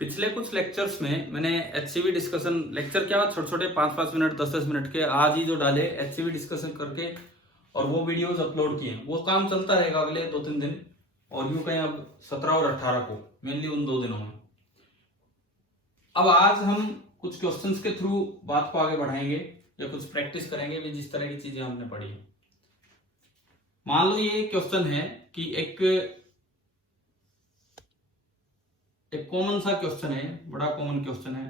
पिछले कुछ लेक्चर्स में मैंने एचसीवी डिस्कशन लेक्चर क्या छोटे छोटे 5-5 मिनट 10-10 मिनट के आज ही जो डाले एचसीवी डिस्कशन करके और वो वीडियोस अपलोड किए। वो काम चलता रहेगा अगले 2-3 दिन और यूं कहें अब 17 और 18 को मेनली उन 2 दिनों में। अब आज हम कुछ क्वेश्चंस के थ्रू बात को आगे बढ़ाएंगे या कुछ प्रैक्टिस करेंगे भी जिस तरह की चीजें हमने पढ़ी है। मान लो ये क्वेश्चन है कि एक कॉमन सा क्वेश्चन है, बड़ा कॉमन क्वेश्चन है।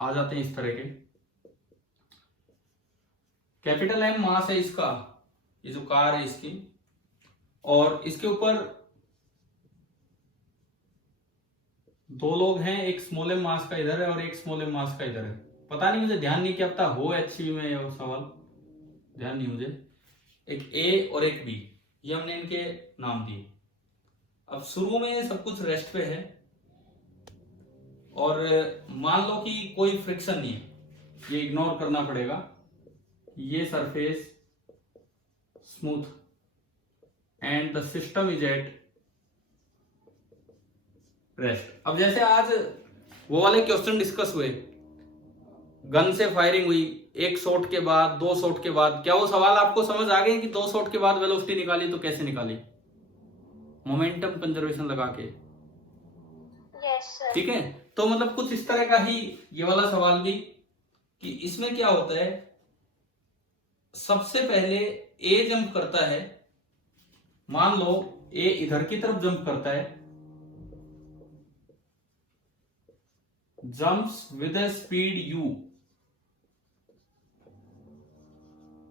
आ जाते हैं इस तरह के। कैपिटल एम मास है इसका, ये जो कार है इसकी, और इसके ऊपर 2 लोग हैं, एक स्मॉल एम मास का इधर है और एक स्मॉल एम मास का इधर है। पता नहीं, मुझे ध्यान नहीं क्या पता हो एचसीवी में ये सवाल, ध्यान नहीं मुझे। एक ए और एक बी, ये हमने इनके नाम दिए। अब शुरू में सब कुछ रेस्ट पे है और मान लो कि कोई फ्रिक्शन नहीं है, ये इग्नोर करना पड़ेगा। ये surface smooth and the system is at rest. अब जैसे आज वो वाले क्वेश्चन डिस्कस हुए, गन से फायरिंग हुई, 1 शॉट के बाद 2 शॉट के बाद, क्या वो सवाल आपको समझ आ गए कि 2 शॉट के बाद वेलोसिटी निकाली तो कैसे निकाली? मोमेंटम कंजर्वेशन लगा के। ठीक है, तो मतलब कुछ इस तरह का ही ये वाला सवाल भी, कि इसमें क्या होता है, सबसे पहले ए जंप करता है। मान लो ए इधर की तरफ जंप करता है, jumps with a speed u,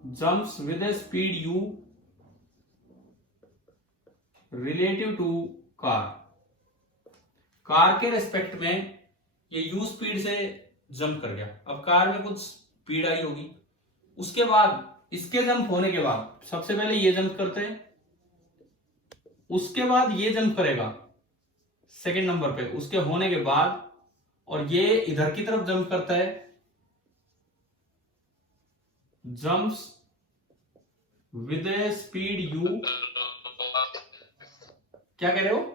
jumps with a speed u relative to car. Car के रेस्पेक्ट में ये यू स्पीड से जंप कर गया। अब कार में कुछ स्पीड आई होगी, उसके बाद इसके जंप होने के बाद सबसे पहले ये जंप करते हैं, उसके बाद ये जंप करेगा सेकंड नंबर पे उसके होने के बाद, और ये इधर की तरफ जंप करता है, jumps with a speed you. क्या कह रहे हो?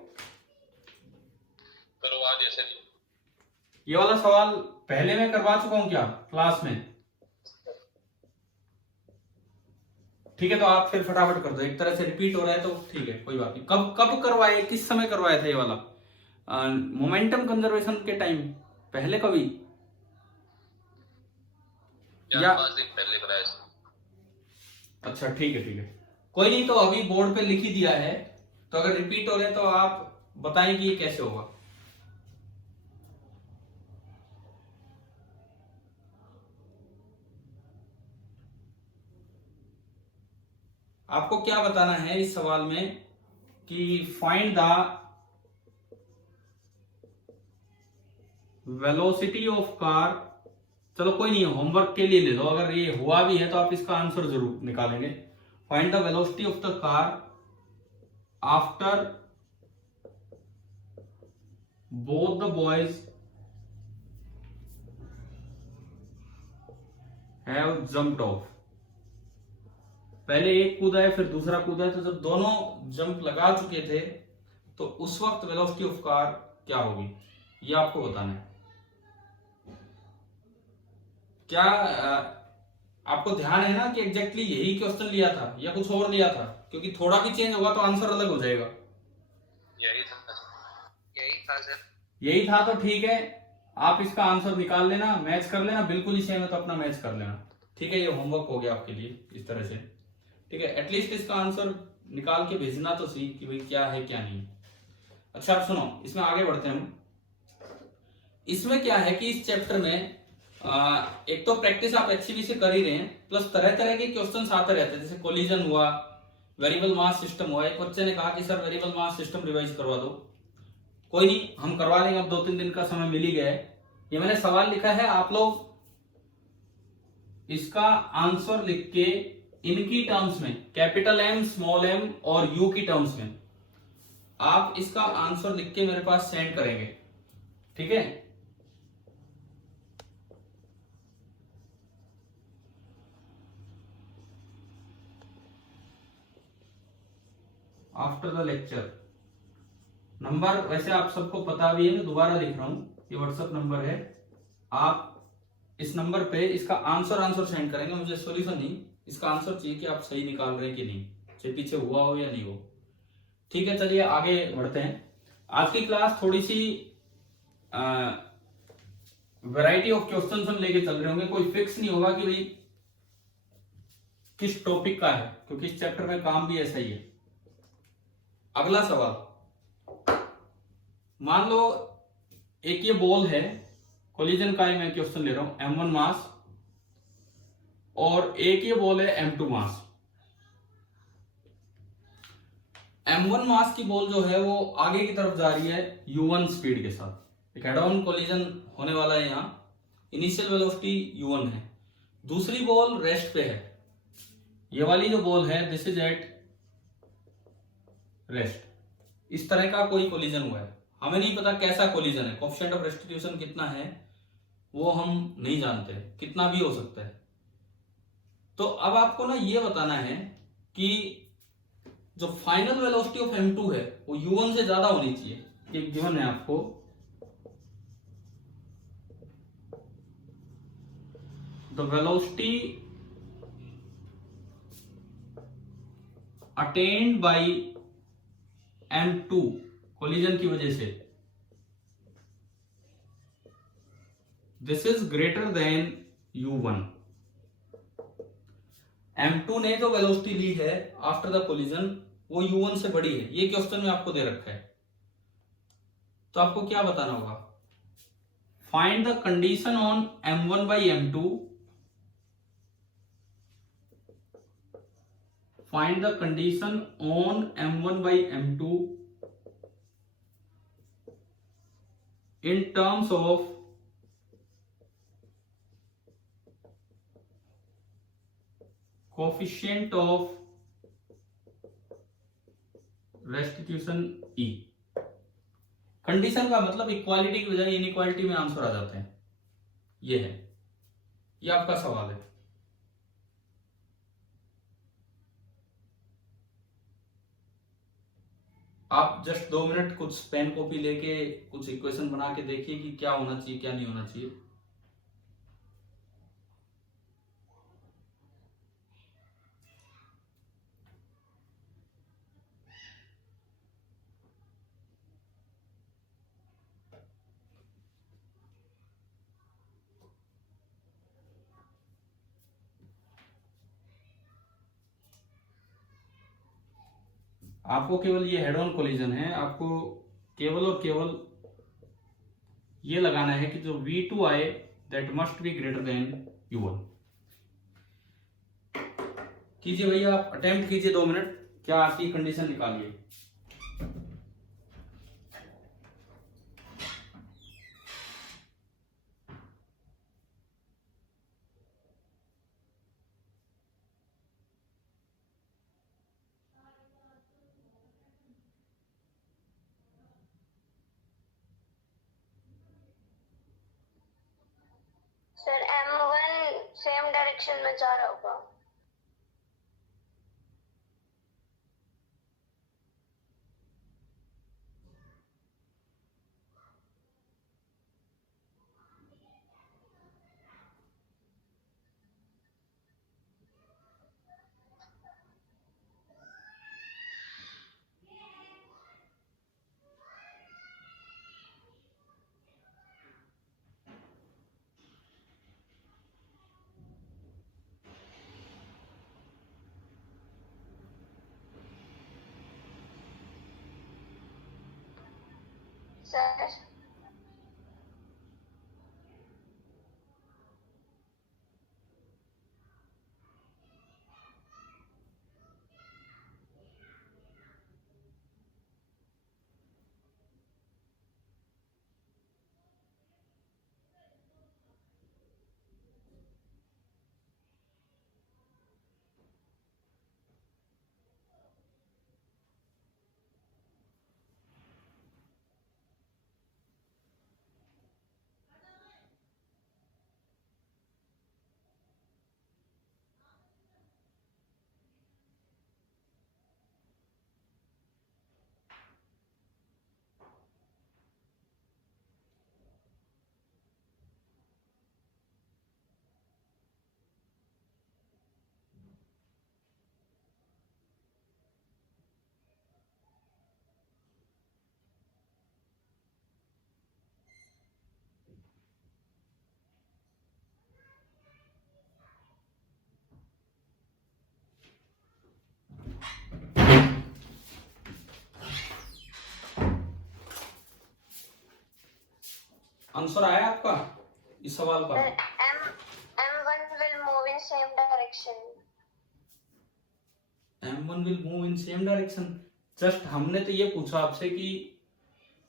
ये वाला सवाल पहले मैं करवा चुका हूं क्या क्लास में? ठीक है, तो आप फिर फटाफट कर दो, एक तरह से रिपीट हो रहा है तो ठीक है, कोई बात नहीं। कब कब करवाए, किस समय करवाया था ये वाला? मोमेंटम कंजर्वेशन के टाइम, पहले कभी या 5 दिन पहले कराया? अच्छा ठीक है, ठीक है, कोई नहीं। तो अभी बोर्ड पे लिख ही दिया है, तो अगर रिपीट हो रहे तो आप बताएं कि ये कैसे होगा। आपको क्या बताना है इस सवाल में कि find the velocity of car. चलो कोई नहीं, होमवर्क के लिए ले लो, अगर ये हुआ भी है तो आप इसका आंसर जरूर निकालेंगे। Find the velocity of the car after both the boys have jumped of. पहले एक कूदा है फिर दूसरा कूदा है, तो जब दोनों जंप लगा चुके थे तो उस वक्त वेलोसिटी ऑफ कार क्या होगी, ये आपको बताना है। क्या आपको ध्यान है ना कि एग्जैक्टली यही क्वेश्चन लिया था या कुछ और लिया था? क्योंकि थोड़ा भी चेंज होगा तो आंसर अलग हो जाएगा। यही था सर। यही था तो ठीक है, आप इसका आंसर निकाल लेना, मैच कर लेना, बिल्कुल ही सेम है तो अपना मैच कर लेना। ठीक है, ये होमवर्क हो गया आपके लिए इस तरह से। ठीक है, एटलीस्ट इसका आंसर निकाल के भेजना तो सही कि भाई क्या है क्या नहीं। अच्छा आप सुनो, इसमें आगे बढ़ते हैं हम। इसमें क्या है कि इस चैप्टर में एक तो प्रैक्टिस आप एचसीवी से कर ही रहे हैं, प्लस तरह तरह के क्वेश्चंस आते रहते हैं, जैसे कोलिजन हुआ, वेरिएबल मास सिस्टम हुआ। एक बच्चे ने कहा कि sir variable mass system revise करवा दो। कोई नहीं, हम करवा देंगे, अब 2-3 दिन का समय मिल ही गया है। ये मैंने सवाल लिखा है, आप लोग इसका आंसर लिख के इनकी टर्म्स में, कैपिटल एम स्मॉल एम और यू की टर्म्स में आप इसका आंसर लिख के मेरे पास सेंड करेंगे। ठीक है, आफ्टर द लेक्चर। नंबर वैसे आप सबको पता भी है, मैं दोबारा लिख रहा हूं, ये व्हाट्सएप नंबर है, आप इस नंबर पे इसका आंसर सेंड करेंगे, मुझे सॉल्यूशन नहीं, इसका आंसर चाहिए कि आप सही निकाल रहे हैं कि नहीं, चाहे पीछे हुआ हो या नहीं हो। ठीक है, चलिए आगे बढ़ते हैं। आज की क्लास थोड़ी सी वैरायटी ऑफ क्वेश्चन हम लेके चल रहे होंगे, कोई फिक्स नहीं होगा कि भाई किस टॉपिक का है, क्योंकि इस चैप्टर में काम भी ऐसा ही है। अगला सवाल, मान लो एक ये बॉल है, कोलिजन का ही मैं क्वेश्चन ले रहा हूं, M1 मास, और एक ये बॉल है M2 मास। M1 मास की बॉल जो है वो आगे की तरफ जा रही है U1 स्पीड के साथ, एक हेड ऑन कोलिजन होने वाला है, यहां इनिशियल वेलोसिटी U1 है। दूसरी बॉल रेस्ट पे है, ये वाली जो बॉल है दिस इज एट रेस्ट। इस तरह का कोई कोलिजन हुआ है, हमें नहीं पता कैसा कोलिजन है, कोएफिशिएंट ऑफ रेस्टिट्यूशन कितना है वो हम नहीं जानते, कितना भी हो सकता है। तो अब आपको ना ये बताना है कि जो फाइनल वेलोसिटी ऑफ M2 है वो U1 से ज्यादा होनी चाहिए। ये गिवन है आपको, the velocity attend bye M2 collision की वजह से, this is greater than U1। M2 ने जो वेलोसिटी ली है आफ्टर द कोलिजन वो U1 से बड़ी है, ये क्वेश्चन में आपको दे रखा है। तो आपको क्या बताना होगा, find the condition on M1 by M2, find the condition on M1 by M2 in terms of coefficient of restitution E। Condition का मतलब इक्वालिटी की बजाय इनइक्वालिटी में आंसर आ जाते हैं, ये है, ये आपका सवाल है। आप जस्ट 2 मिनट कुछ पेन कॉपी लेके कुछ इक्वेशन बना के देखिए कि क्या होना चाहिए क्या नहीं होना चाहिए। आपको केवल ये हेड ऑन कोलिजन है, आपको केवल और केवल ये लगाना है कि जो V2 आए that must be greater than U1। कीजिए भैया, आप अटेम्प्ट कीजिए 2 मिनट, क्या आपकी कंडीशन निकालिए। सर M1 सेम डायरेक्शन में जा रहा होगा। सर आंसर आया आपका इस सवाल का? M1 will move in same direction. M1 will move in same direction. Just हमने तो ये पूछा आपसे कि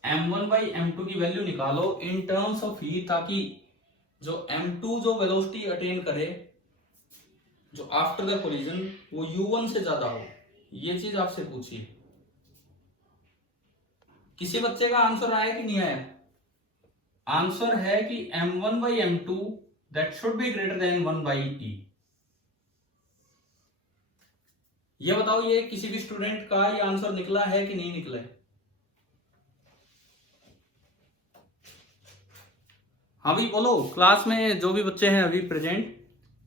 M1 बाई M2 की वैल्यू निकालो इन टर्म्स ऑफ ई, ताकि जो M2 जो वेलोसिटी अटेन करे जो आफ्टर द कोलिजन वो U1 से ज्यादा हो, ये चीज आपसे पूछी। किसी बच्चे का आंसर आया कि नहीं आया? आंसर है कि M1 by M2 that should be greater than 1 by E। ये बताओ, ये किसी भी स्टूडेंट का ये आंसर निकला है कि नहीं निकला है? हाँ भी बोलो, क्लास में जो भी बच्चे हैं अभी प्रेजेंट,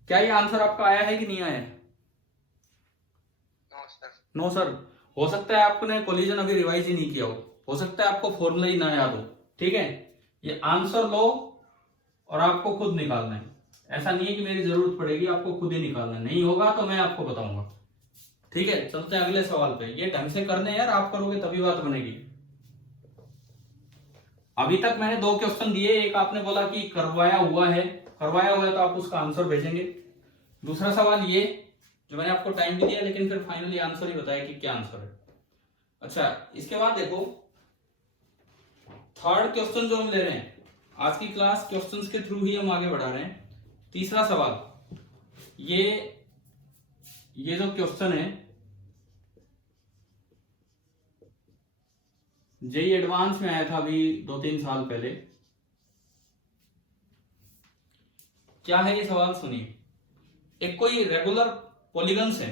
क्या ये आंसर आपका आया है कि नहीं आया? No sir. No sir. हो सकता है आपने कोलिजन अभी रिवाइज ही नहीं किया हो सकता है आपको फॉर्मूला ही ना याद हो। ठीक है, ये आंसर लो और आपको खुद निकालना है। ऐसा नहीं है कि मेरी जरूरत पड़ेगी, आपको खुद ही निकालना है। नहीं होगा तो मैं आपको बताऊंगा। ठीक है, चलते हैं अगले सवाल पे। ये ढंग से करने यार, आप करोगे तभी बात बनेगी। अभी तक मैंने 2 क्वेश्चन दिए, एक आपने बोला कि करवाया हुआ है तो आप उसका आंसर भेजेंगे। दूसरा सवाल ये जो मैंने आपको टाइम भी दिया, लेकिन फिर फाइनली आंसर ही बताया कि क्या आंसर है। अच्छा, इसके बाद देखो थर्ड क्वेश्चन जो हम ले रहे हैं, आज की क्लास क्वेश्चंस के थ्रू ही हम आगे बढ़ा रहे हैं। तीसरा सवाल, ये जो क्वेश्चन है जेई एडवांस में आया था अभी 2-3 साल पहले। क्या है ये सवाल, सुनिए। एक कोई रेगुलर पॉलीगन्स है,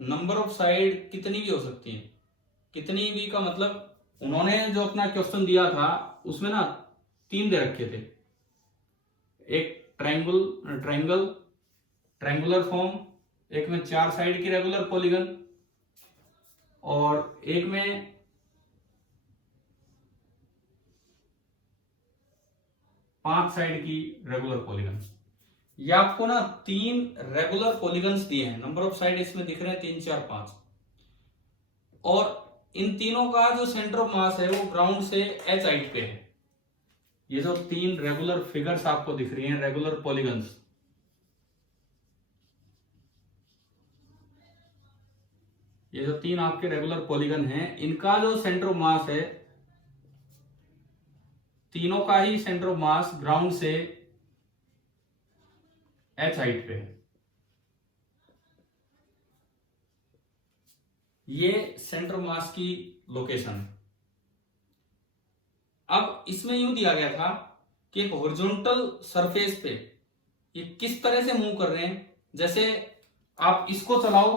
नंबर ऑफ साइड कितनी भी हो सकती है। कितनी भी का मतलब उन्होंने जो अपना क्वेश्चन दिया था उसमें ना 3 दे रखे थे। एक ट्रायंगुलर फॉर्म, एक में 4 साइड की रेगुलर पॉलीगन और एक में 5 साइड की रेगुलर पॉलीगन। ये आपको ना 3 रेगुलर पॉलीगन्स दिए हैं, नंबर ऑफ साइड इसमें दिख रहे हैं 3, 4, 5, और इन तीनों का जो सेंटर ऑफ मास है वो ग्राउंड से h हाइट पे है। ये जो 3 रेगुलर फिगर्स आपको दिख रही हैं, रेगुलर पॉलीगन्स, ये जो 3 आपके रेगुलर पॉलीगन हैं, इनका जो सेंटर ऑफ मास है, तीनों का ही सेंटर ऑफ मास ग्राउंड से h हाइट पे है। ये सेंटर ऑफ मास की लोकेशन है। अब इसमें यूं दिया गया था कि एक हॉरिजॉन्टल सरफेस पे ये किस तरह से मूव कर रहे हैं। जैसे आप इसको चलाओ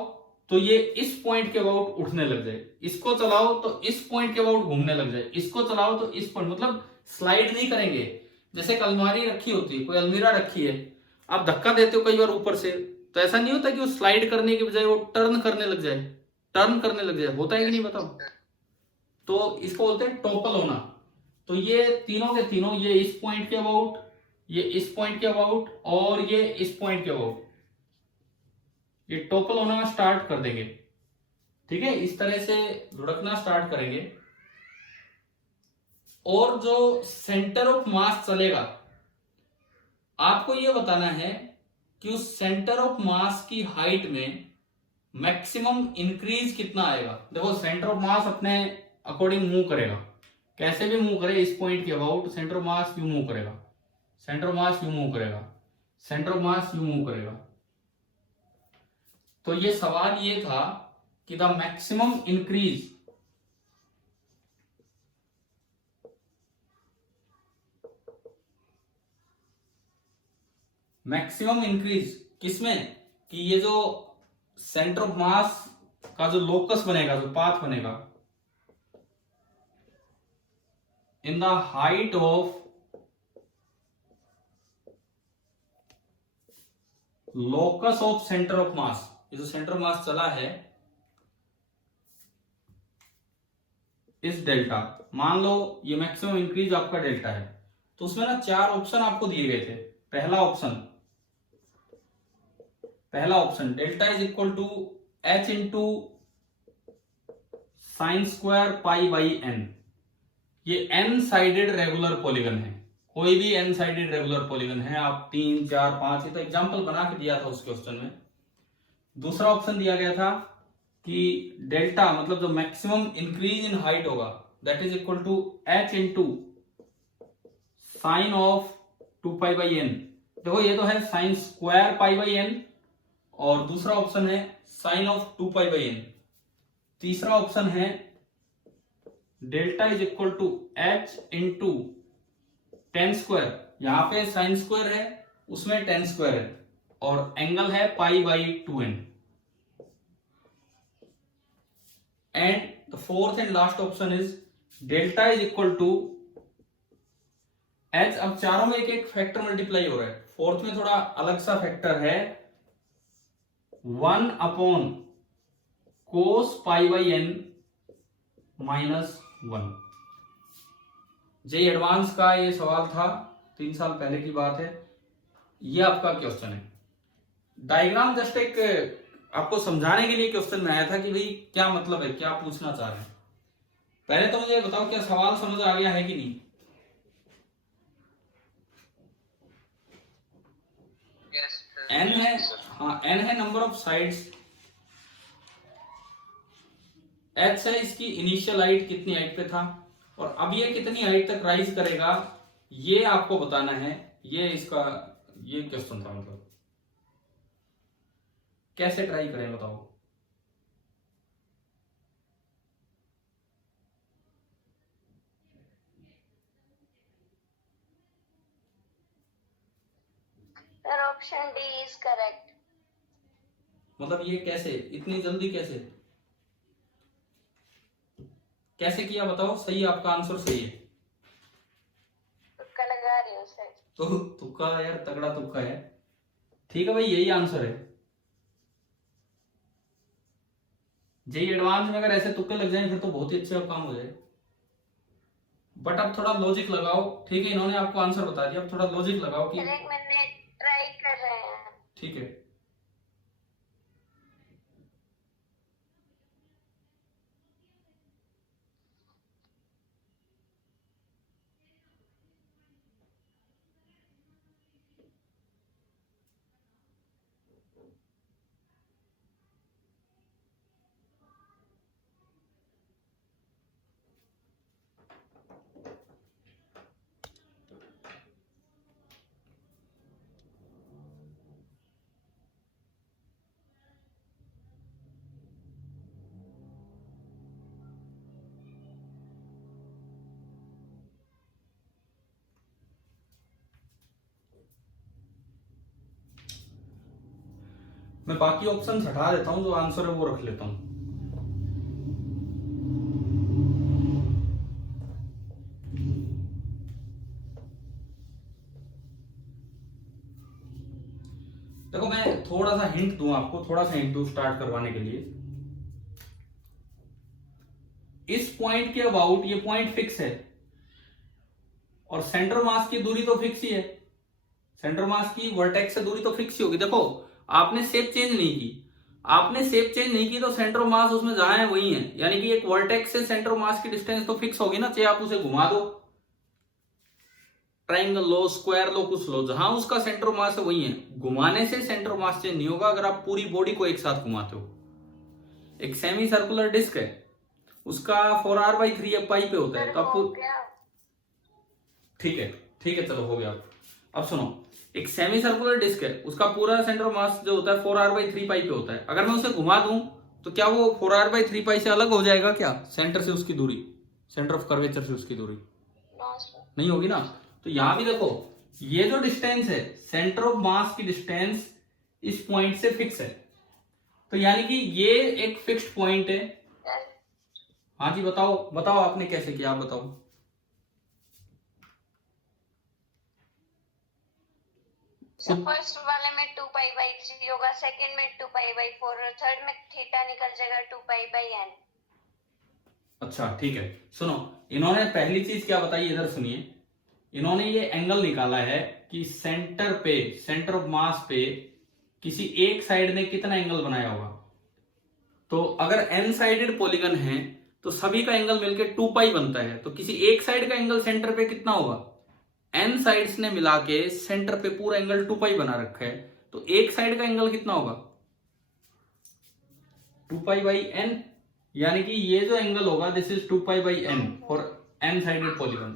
तो ये इस पॉइंट के अबाउट उठने लग जाए, इसको चलाओ तो इस पॉइंट के अबाउट घूमने लग जाए, इसको चलाओ तो इस पॉइंट, मतलब स्लाइड नहीं करेंगे। जैसे एक अलमारी रखी होती है, कोई अलमीरा रखी है, आप धक्का देते हो कई बार ऊपर से, तो ऐसा नहीं होता कि वो स्लाइड करने के बजाय वो टर्न करने लग जाए, होता है कि नहीं बताओ? तो इसको बोलते हैं टॉपल होना। तो ये तीनों के तीनों, ये इस पॉइंट के अबाउट, ये इस पॉइंट के अबाउट और ये इस पॉइंट के अबाउट, ये टॉपल होना स्टार्ट कर देंगे। ठीक है, इस तरह से लुढ़कना स्टार्ट करेंगे। और जो सेंटर ऑफ मास चलेगा, आपको यह बताना है कि उस सेंटर ऑफ मास की हाइट में मैक्सिमम इंक्रीज कितना आएगा। देखो सेंटर ऑफ मास अपने अकॉर्डिंग मूव करेगा, कैसे भी मूव करे, इस पॉइंट के अबाउट सेंटर ऑफ मास यूं मूव करेगा, सेंटर ऑफ मास यूं मूव करेगा, सेंटर ऑफ मास यूं मूव करेगा। तो ये सवाल ये था कि द मैक्सिमम इंक्रीज किसमें, कि ये जो सेंटर ऑफ मास का जो लोकस बनेगा, जो पाथ बनेगा, in the height of locus of centre of mass. ये जो सेंटर ऑफ मास चला है इस डेल्टा, मान लो ये मैक्सिमम इंक्रीज आपका डेल्टा है, तो उसमें ना 4 ऑप्शन आपको दिए गए थे। पहला option delta is equal to h into sine square pi by n। ये n साइडेड रेगुलर पॉलीगन है, कोई भी एन साइडेड रेगुलर पॉलीगन है, आप 3 4 5, ये तो एग्जांपल बना के दिया था उस क्वेश्चन में। दूसरा ऑप्शन दिया गया था कि डेल्टा मतलब जो मैक्सिमम इंक्रीज इन हाइट होगा that is equal to h into sine of 2 pi by n. देखो ये तो है sine square pi by n, और दूसरा ऑप्शन है sine of 2 pi by n. तीसरा ऑप्शन है delta is equal to h into tan square, यहां पे साइन स्क्वायर है उसमें टेन स्क्वायर है, और एंगल है pi by 2n। And the fourth and last option is delta is equal to h। अब चारों में एक एक फैक्टर मल्टीप्लाई हो रहा है, फोर्थ में थोड़ा अलग सा फैक्टर है 1 upon cos pi by n minus 1। JEE advance का ये सवाल था, 3 साल पहले की बात है। ये आपका क्वेश्चन है। डायग्राम जस्ट एक आपको समझाने के लिए क्वेश्चन में आया था कि भाई क्या मतलब है, क्या पूछना चाह रहे हैं। पहले तो मुझे बताओ क्या सवाल समझ आ गया है कि नहीं? Yes, sir. एन है, Yes, sir. हाँ एन है नंबर ऑफ साइड्स, एच है इसकी इनिशियल हाइट कितनी हाइट पे था, और अब ये कितनी हाइट तक राइज करेगा ये आपको बताना है। ये इसका ये क्वेश्चन था, मतलब कैसे ट्राई करें बताओ। Sir, option D is correct. मतलब ये कैसे, इतनी जल्दी कैसे कैसे किया बताओ। सही, आपका आंसर सही है। तुक्का लगा रही हूँ सर। तो तुक्का यार, तगड़ा तुक्का है। ठीक है भाई, यही आंसर है। जेई एडवांस में अगर ऐसे तुक्के लग जाए फिर तो बहुत ही अच्छा काम हो जाए। बट अब थोड़ा लॉजिक लगाओ, ठीक है, इन्होंने आपको आंसर बता दिया, अब थोड़ा लॉजिक लगाओ कि सर 1 मिनट ट्राई कर रहे हैं। ठीक है। मैं बाकी ऑप्शन हटा देता हूं, जो आंसर है वो रख लेता हूं। देखो मैं थोड़ा सा हिंट दूं आपको, थोड़ा सा हिंट दूं स्टार्ट करवाने के लिए। इस पॉइंट के अबाउट ये पॉइंट फिक्स है, और सेंटर मास की दूरी तो फिक्स ही है। सेंटर मास की वर्टेक्स से दूरी तो फिक्स ही होगी। देखो आपने शेप चेंज नहीं की, आपने शेप चेंज नहीं की तो सेंटर मास उसमें जहां है वही है, यानी कि एक वर्टेक्स से सेंटर मास की डिस्टेंस तो फिक्स होगी ना, चाहे आप उसे घुमा दो, ट्राइंगल लो, स्क्वायर लो, कुछ लो, जहां उसका सेंटर मास है वही है। घुमाने से सेंटर मास चेंज नहीं होगा अगर आप पूरी बॉडी को एक साथ घुमाते हो। एक सेमी सर्कुलर डिस्क है, उसका 4r/3 पाई पे होता है, सर तो हो आपको गया। ठीक है, ठीक है, चलो हो गया। अब सुनो, एक सेमी सर्कुलर डिस्क है, उसका पूरा सेंटर मास जो होता है 4r/3 पाई पे होता है। अगर मैं उसे घुमा दूं तो क्या वो 4r/3 पाई से अलग हो जाएगा क्या? सेंटर से उसकी दूरी, सेंटर ऑफ कर्वेचर से उसकी दूरी नो सर। नहीं होगी ना। तो यहां भी देखो, ये जो डिस्टेंस है, सेंटर ऑफ मास की डिस्टेंस इस पॉइंट से फिक्स है, तो यानी कि ये एक फिक्स्ड पॉइंट है। सर हाँ जी, बताओ बताओ आपने कैसे किया, आप बताओ। फर्स्ट वाले में 2π/3 होगा, सेकंड में 2π/4 और थर्ड में थीटा निकल जाएगा 2π/n। अच्छा ठीक है, सुनो, इन्होंने पहली चीज क्या बताई, इधर सुनिए। इन्होंने ये एंगल निकाला है कि सेंटर पे, सेंटर ऑफ मास पे किसी एक साइड ने कितना एंगल बनाया होगा। तो अगर एन साइडेड पॉलीगन है तो सभी का एंगल मिलकर 2π बनता है, तो किसी एक साइड का एंगल सेंटर पे कितना होगा? एन साइड्स ने मिला के सेंटर पे पूरा एंगल 2 पाई बना रखा है, तो एक साइड का एंगल कितना होगा 2 पाई बाई एन, यानी कि ये जो एंगल होगा this is 2 pi by n for n sided polygon.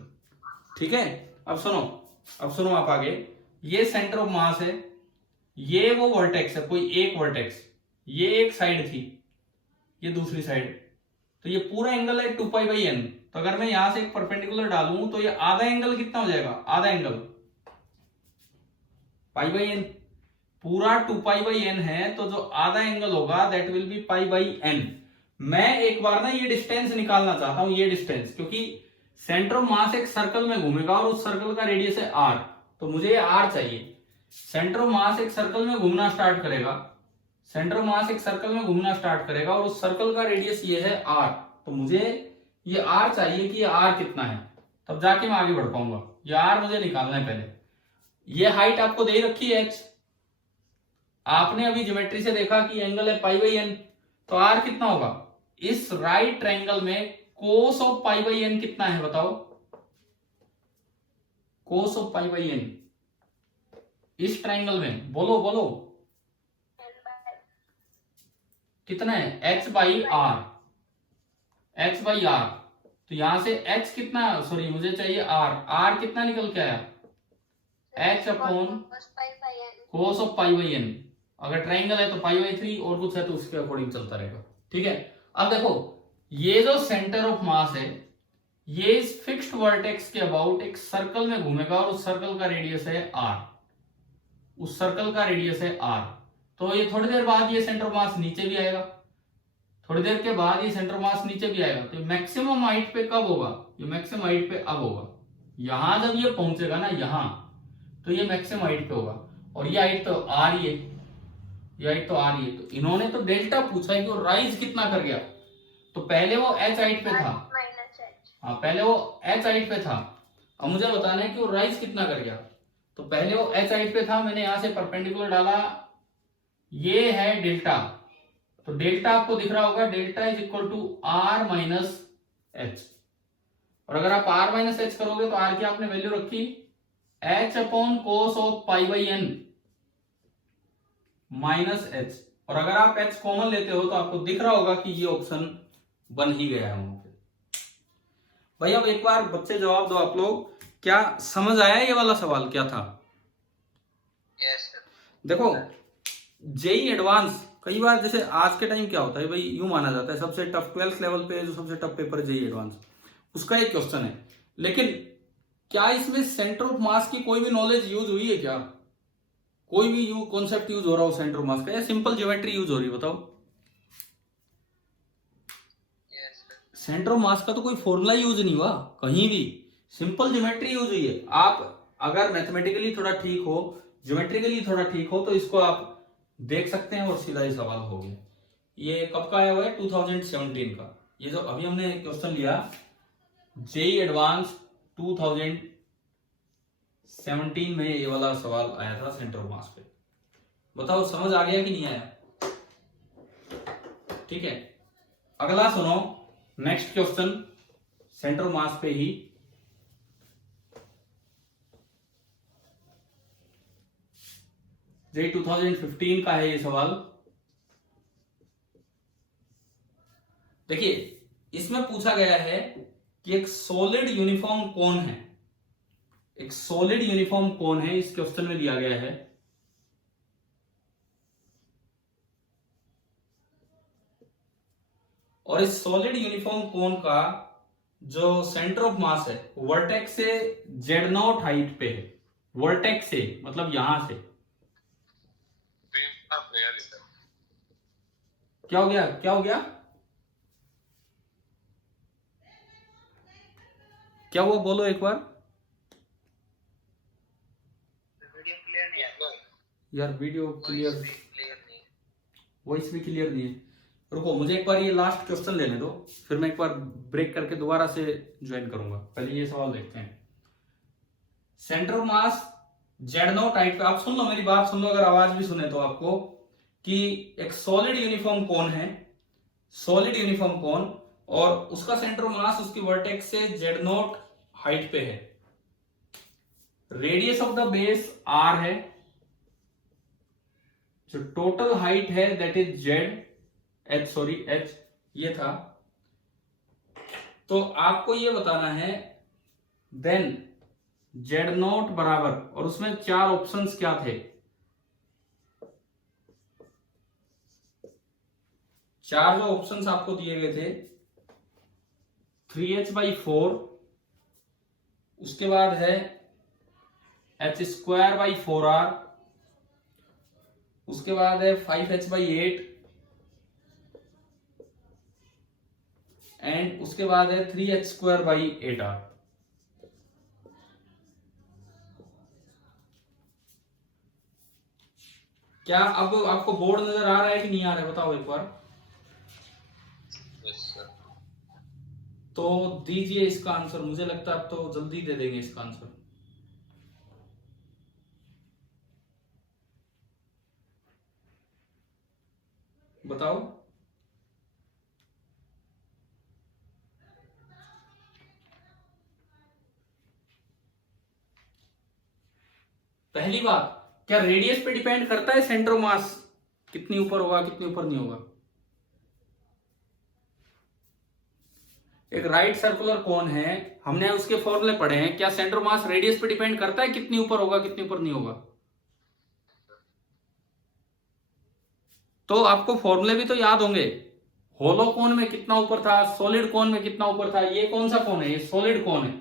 ठीक है, अब सुनो आप आगे, ये सेंटर ऑफ मास है, ये वो वर्टेक्स है, कोई एक वर्टेक्स, ये एक साइड थी, ये दूसरी साइड, तो ये पूरा एंगल है 2 पाई बाई एन। तो अगर मैं यहां से एक परपेंडिकुलर डालूं तो ये आधा एंगल कितना हो जाएगा, आधा एंगल पाई बाई एन, पूरा 2 पाई बाई एन है, तो जो आधा एंगल होगा that will be pi by n. मैं एक बार ना ये डिस्टेंस निकालना चाहता हूं, ये डिस्टेंस, क्योंकि सेंटर ऑफ मास एक सर्कल में घूमेगा और उस सर्कल का रेडियस है आर, तो मुझे ये आर चाहिए। सेंटर ऑफ मास एक सर्कल में घूमना स्टार्ट करेगा, सेंटर ऑफ मास एक सर्कल में घूमना स्टार्ट करेगा और उस सर्कल का रेडियस ये है आर, तो मुझे ये आर चाहिए कि ये आर कितना है, तब जाके मैं आगे बढ़ पाऊंगा। ये आर मुझे निकालना है पहले। ये हाइट आपको दे रखी है एच, आपने अभी ज्योमेट्री से देखा कि एंगल है पाई बाई एन, तो आर कितना होगा, इस राइट ट्रायंगल में cos of pi by n कितना है बताओ, cos of pi by n इस ट्रायंगल में, बोलो बोलो कितना है, h by r, h by r. तो यहां से एच कितना, सॉरी मुझे चाहिए आर, आर कितना निकल के आया, h upon cos of pi by n. अगर ट्रायंगल है तो पाई बाई 3 और कुछ है तो उसके अकॉर्डिंग चलता रहेगा। ठीक है, अब देखो ये जो सेंटर ऑफ मास है ये इस फिक्स्ड वर्टेक्स के अबाउट एक सर्कल में घूमेगा और उस सर्कल का रेडियस है आर, उस सर्कल का रेडियस है आर। तो ये थोड़ी देर बाद ये सेंटर ऑफ मास नीचे भी आएगा, थोड़ी देर के बाद ये सेंटर ऑफ मास नीचे भी आएगा। तो मैक्सिमम हाइट पे कब होगा, ये मैक्सिमम हाइट पे अब होगा, यहां जब ये पहुंचेगा ना यहां, तो ये मैक्सिमम हाइट पे होगा, और ये हाइट तो आ रही है, ये हाइट तो आ रही है। तो इन्होंने तो डेल्टा पूछा है कि वो राइज कितना कर गया, तो पहले वो एच हाइट पे था, हाँ पहले वो एच हाइट पे था, अब मुझे बताना है कि वो राइज कितना कर गया। तो पहले वो एच हाइट पे था, मैंने यहां से परपेंडिकुलर डाला, ये है डेल्टा, तो डेल्टा आपको दिख रहा होगा, delta is equal to r minus h, और अगर आप आर माइनस एच करोगे तो आर की आपने वैल्यू रखी h upon cos of pi by n minus h, और अगर आप एच कॉमन लेते हो तो आपको दिख रहा होगा कि ये ऑप्शन बन ही गया है वहां पे। भाई अब एक बार बच्चे जवाब दो आप लोग, क्या समझ आया ये वाला सवाल क्या था? Yes sir. देखो जेई एडवांस कई बार जैसे आज के टाइम क्या होता है भाई, यूं माना जाता है सबसे टफ 12th लेवल पे जो सबसे टफ पेपर जेई एडवांस उसका एक क्वेश्चन है, लेकिन क्या इसमें सेंटर ऑफ मास की कोई भी नॉलेज यूज हुई है क्या, कोई भी कॉन्सेप्ट यूज हो रहा हो सेंटर ऑफ मास का, या सिंपल ज्योमेट्री यूज हो रही है बताओ? Yes sir. Centre of mass का तो कोई फॉर्मूला यूज नहीं हुआ कहीं भी, सिंपल ज्योमेट्री यूज हुई है। आप अगर मैथमेटिकली थोड़ा ठीक हो, ज्योमेट्रिकली थोड़ा ठीक हो, तो इसको आप देख सकते हैं और सीधा ही सवाल हो गया। ये कब का आया हुआ है, 2017 का। ये जो अभी हमने क्वेश्चन लिया जेई एडवांस 2017 में ये वाला सवाल आया था सेंटर ऑफ मास पे। बताओ समझ आ गया कि नहीं आया? ठीक है, अगला सुनो, next question centre of mass पे ही। जेई 2015 का है ये सवाल। देखिए इसमें पूछा गया है कि एक सॉलिड यूनिफॉर्म कोन है, एक सॉलिड यूनिफॉर्म कोन है, इस क्वेश्चन में दिया गया है। और इस सॉलिड यूनिफॉर्म कोन का जो सेंटर ऑफ मास है वर्टेक्स से Z0 हाइट पे है, वर्टेक्स से मतलब यहां से। क्या हो गया, क्या हो गया, क्या हुआ बोलो एक बार वीडियो क्लियर नहीं है यार, वीडियो क्लियर, नहीं। वॉइस भी क्लियर नहीं है। रुको मुझे एक बार ये लास्ट क्वेश्चन लेने दो, फिर मैं एक बार ब्रेक करके दोबारा से ज्वाइन करूंगा। पहले ये सवाल देखते हैं। Centre of mass Z0 height पे, आप सुन लो मेरी बात सुन लो, अगर आवाज भी सुने तो आपको, कि एक सॉलिड यूनिफॉर्म कोन है, सॉलिड यूनिफॉर्म कोन, और उसका सेंटर ऑफ मास उसकी वर्टेक्स से Z0 हाइट पे है। Radius of the base r है, जो टोटल हाइट है दैट इज h ये था। तो आपको ये बताना है देन z0 बराबर, और उसमें 4 ऑप्शंस क्या थे, 4 जो ऑप्शंस आपको दिए गए थे 3h/4, उसके बाद है h²/4r, उसके बाद है 5h/8 एंड उसके बाद है 3h²/8r। क्या अब आपको बोर्ड नजर आ रहा है कि नहीं आ रहा है, बताओ एक बार। Yes sir. तो दीजिए इसका आंसर, मुझे लगता है आप तो जल्दी दे देंगे इसका आंसर। बताओ। पहली बात, क्या रेडियस पे डिपेंड करता है सेंटर ऑफ मास कितनी ऊपर होगा कितनी ऊपर नहीं होगा? एक राइट सर्कुलर कोन है, हमने उसके फॉर्मूले पढ़े हैं, क्या सेंटर ऑफ मास रेडियस पे डिपेंड करता है कितनी ऊपर होगा कितनी ऊपर नहीं होगा? तो आपको फॉर्मूले भी तो याद होंगे। होलो कोन में कितना ऊपर था, सॉलिड कोन में कितना ऊपर था। ये कौन सा कोन है? ये सॉलिड कोन है।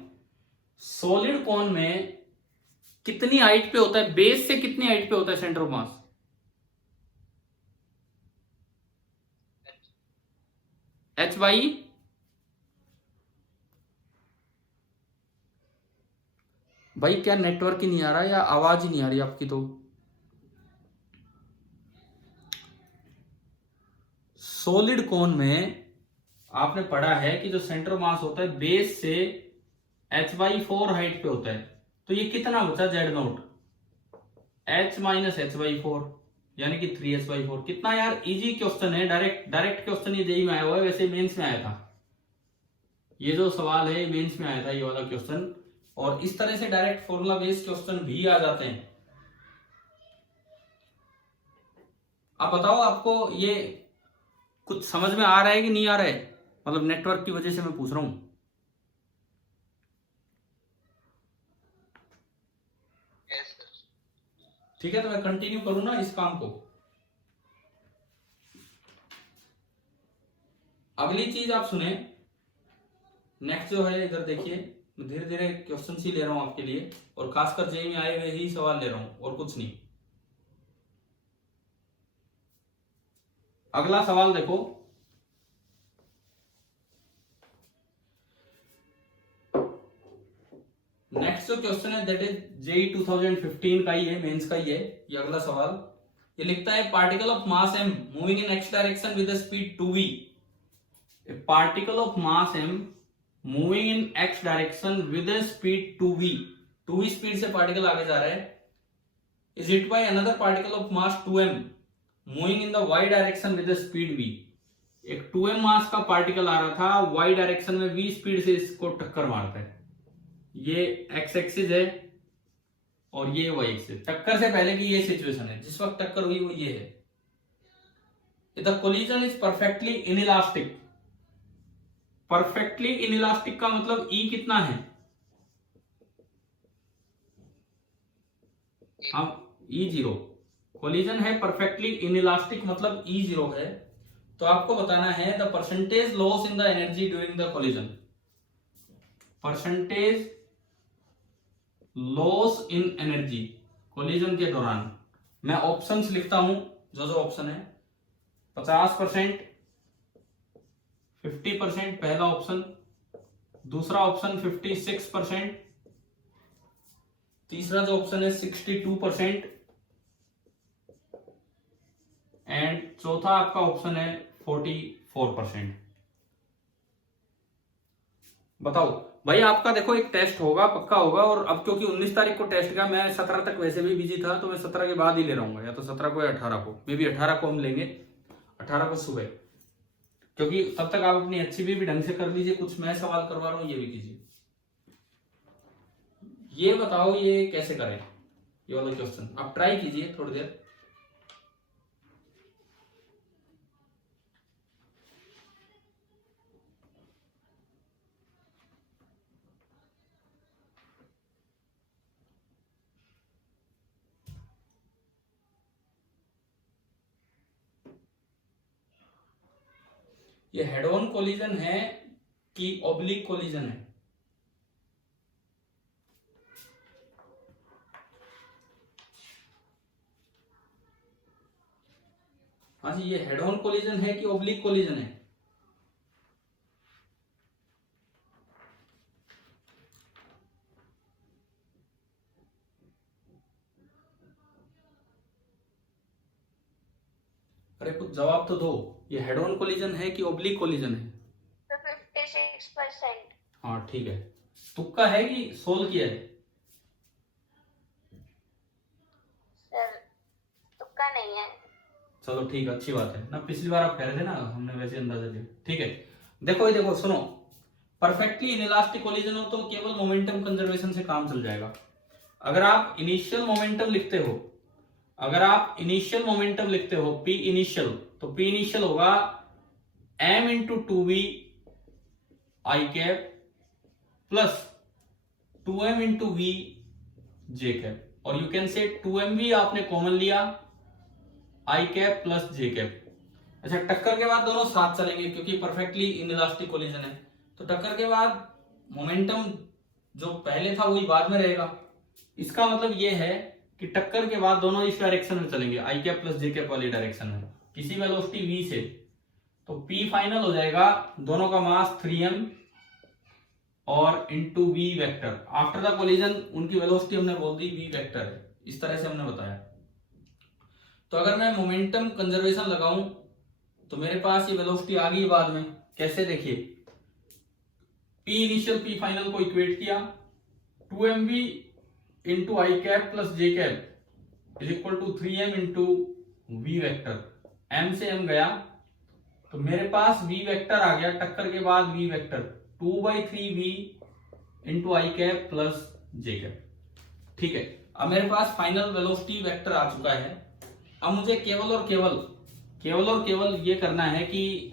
सॉलिड कोन में कितनी हाइट पे होता है, बेस से कितनी हाइट पे होता है centre of mass? h by भाई, क्या नेटवर्क ही नहीं आ रहा या आवाज ही नहीं आ रही आपकी? तो सॉलिड कोन में आपने पढ़ा है कि जो सेंटर ऑफ मास होता है बेस से h/4 हाइट पे होता है। तो ये कितना बचा z0? h माइनस h/4 यानी कि 3h/4। कितना यार इजी क्वेश्चन है, डायरेक्ट क्वेश्चन ये जेईई में आया हुआ है, वैसे मेंस में आया था। ये जो सवाल है मेंस में आया था ये वाला क्वेश्चन, और इस तरह से डायरेक्ट फॉर्मूला बेस्ड क्वेश्चन भी आ जाते हैं। आप बताओ, आपको ये कुछ समझ में आ रहा है कि नहीं आ रहा है? मतलब नेटवर्क की वजह से मैं पूछ रहा हूं। Yes sir. ठीक है, तो मैं कंटिन्यू करूं ना इस काम को। अगली चीज आप सुने, नेक्स्ट जो है इधर देखिए, मैं धीरे धीरे क्वेश्चन ही ले रहा हूं आपके लिए, और खासकर जेईई में आए हुए ही सवाल ले रहा हूं और कुछ नहीं। अगला सवाल देखो, नेक्स्ट जो क्वेश्चन है दैट इज जेईई 2015 का ही है, मेंस का ही है ये अगला सवाल। ये लिखता है particle of mass m moving in x direction with the speed 2v। Particle of mass m moving in x direction with the speed 2v, 2v speed से पार्टिकल आगे जा रहा है, is hit by another particle of mass 2m moving in the y direction with the speed v। एक 2m मास का particle आ रहा था, y direction में v स्पीड से इसको टक्कर मारता है। ये x एक्सिस है और ये y एक्सिस। टक्कर से पहले की ये सिचुएशन है, जिस वक्त टक्कर हुई वो ये है। The collision is perfectly inelastic. Perfectly inelastic का मतलब E कितना है? हम E0। कोलिजन है परफेक्टली इनइलास्टिक मतलब E0 है। तो आपको बताना है the percentage loss in the energy during the collision. Percentage loss in energy collision के दौरान। मैं ऑप्शंस लिखता हूं, जो जो ऑप्शन है 50%, 50% पहला ऑप्शन, दूसरा ऑप्शन 56%, तीसरा जो ऑप्शन है 62% एंड चौथा आपका ऑप्शन है 44%। बताओ भाई, आपका देखो एक टेस्ट होगा पक्का होगा, और अब क्योंकि 19 तारीख को टेस्ट का, मैं 17 तक वैसे भी बिजी था, तो मैं 17 के बाद ही ले रहूंगा, या तो 17 को या 18 को, मे भी 18 को हम लेंगे, 18 को सुबह, क्योंकि तब तक आप अपनी HCB भी ढंग से कर लीजिए। कुछ मैं सवाल करवा रहा हूं ये भी कीजिए। ये बताओ ये कैसे करें, ये वाला क्वेश्चन आप ट्राई कीजिए थोड़ी देर। ये हेड ऑन कोलिजन है कि ऑब्लिक कोलिजन है? हाँ जी, ये हेड ऑन कोलिजन है कि ऑब्लिक कोलिजन है? अरे कुछ जवाब तो दो, ये हेड ऑन कोलिजन है कि ऑब्लिक कोलिजन है? 56%। हाँ ठीक है, तुक्का है कि सोल्व किया है? सर तुक्का नहीं है। चलो ठीक है, अच्छी बात है ना, पिछली बार आप कह रहे थे ना, हमने वैसे अंदाजा दिया। ठीक है, देखो ये देखो सुनो, परफेक्टली इनइलास्टिक कोलिजन हो तो केवल मोमेंटम कंजर्वेशन से काम चल जाएगा। अगर आप इनिशियल मोमेंटम लिखते हो, अगर आप इनिशियल मोमेंटम लिखते हो पी इनिशियल, तो पी इनिशियल होगा m into 2v i cap plus 2m into v j cap, और यू कैन से 2mv आपने कॉमन लिया, i cap plus j cap. अच्छा, टक्कर के बाद दोनों साथ चलेंगे क्योंकि परफेक्टली इनइलास्टिक कोलिजन है, तो टक्कर के बाद मोमेंटम जो पहले था वही बाद में रहेगा। इसका मतलब ये है कि टक्कर के बाद दोनों इस डायरेक्शन में चलेंगे, आई कैप प्लस जे कैप वाली डायरेक्शन में, किसी वेलोसिटी v से। तो p फाइनल हो जाएगा दोनों का मास 3m और into v vector. After the collision उनकी वेलोसिटी हमने बोल दी v वेक्टर है, इस तरह से हमने बताया। तो अगर मैं मोमेंटम कंजर्वेशन लगाऊं तो मेरे पास ये वेलोसिटी आ गई बाद में, कैसे देखिए, p इनिशियल p फाइनल को इक्वेट किया, 2mv into i cap plus j cap is equal to 3m into v vector, m से m गया तो मेरे पास v वेक्टर आ गया, टक्कर के बाद v vector 2/3v into i cap plus j cap. ठीक है, अब मेरे पास फाइनल वेलोसिटी वेक्टर आ चुका है। अब मुझे केवल और केवल ये करना है कि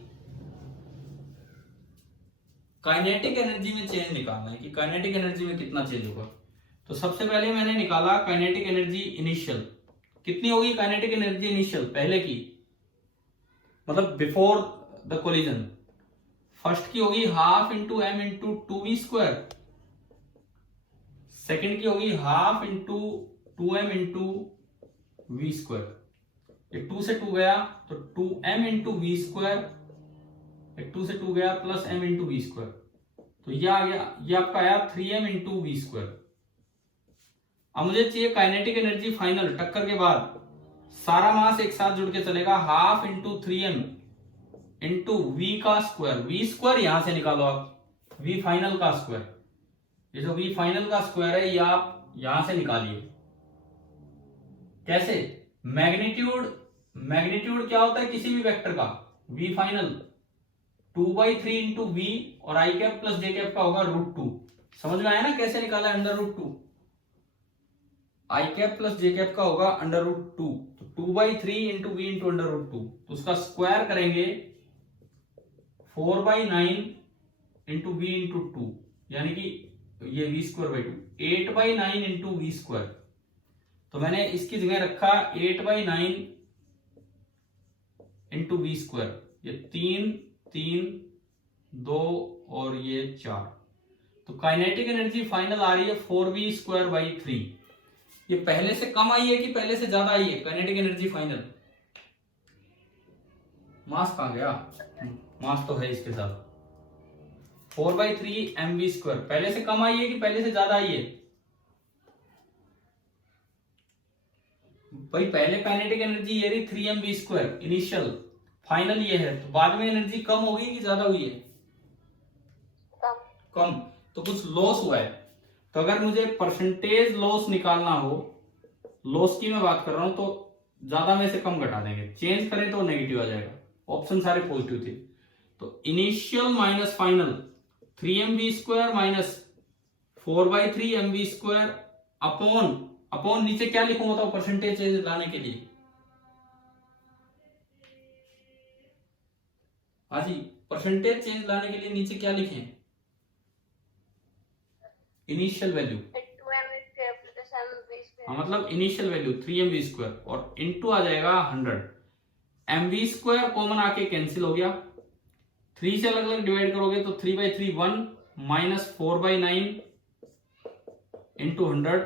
काइनेटिक एनर्जी में चेंज निकालना है कि काइनेटिक एनर्जी में कितना चेंज होगा। तो सबसे पहले मैंने निकाला काइनेटिक एनर्जी इनिशियल, कितनी होगी काइनेटिक एनर्जी इनिशियल पहले की, मतलब बिफोर द कोलिजन। फर्स्ट की होगी half into m into 2v square, second की होगी half into 2m into v square, ये 2 से 2 गया तो 2m इंटू वी स्क्वायर, 2 से 2 गया plus m into v square, तो ये आ गया, ये आपका आया 3m इंटू वी स्क्वायर। अब मुझे चाहिए काइनेटिक एनर्जी फाइनल, टक्कर के बाद सारा मास एक साथ जुड़ के चलेगा, half into 3m into v का स्क्वायर, वी स्क्वायर यहां से निकालो आप, वी फाइनल का स्क्वायर, ये जो वी फाइनल का स्क्वायर है ये आप यहां से निकालिए। कैसे? मैग्नीट्यूड क्या होता है किसी भी वेक्टर का, वी फाइनल 2/3 इंटू वी और आई कैप प्लस जे कैप का होगा √2। समझ में आया ना कैसे निकाला अंडर√2, आई कैप प्लस जे कैप का होगा अंडर√2, तो 2/3 इंटू वी इंटू अंडर√2, तो उसका स्क्वायर करेंगे 4/9 इंटू वी इंटू 2, यानी कि ये v square by 2, 8/9 into v square. तो मैंने इसकी जगह रखा 8/9 इंटू वी स्क्वायर, ये 3 3 2 और ये 4। तो काइनेटिक एनर्जी फाइनल आ रही है 4v स्क्वायर बाई 3। ये पहले से कम आई है कि पहले से ज्यादा आई है काइनेटिक एनर्जी फाइनल? मास कहां गया, मास तो है इसके साथ, 4/3 mv स्क्वायर पहले से कम आई है कि पहले से ज्यादा आई है? भाई पहले काइनेटिक एनर्जी ये रही 3mv स्क्वायर इनिशियल, फाइनल ये है, तो बाद में एनर्जी कम होगी कि ज्यादा हुई है? कम। तो कुछ लॉस हुआ है। तो अगर मुझे परसेंटेज लॉस निकालना हो, लॉस की मैं बात कर रहा हूं, तो ज्यादा में से कम घटा देंगे, चेंज करें तो नेगेटिव आ जाएगा, ऑप्शन सारे पॉजिटिव थे। तो initial minus final 3mv square minus 4/3 mv² upon upon नीचे क्या लिखूं बताओ परसेंटेज चेंज लाने के लिए? हाँ जी, परसेंटेज चेंज लाने के लिए नीचे क्या लिखें? Initial value. 2mv² plus mv²। हाँ मतलब इनिशियल वैल्यू 3mv² और इनटू आ जाएगा 100। mv² कॉमन आके कैंसिल हो गया, 3 से अलग अलग डिवाइड करोगे तो 3/3 1 minus 4/9 into 100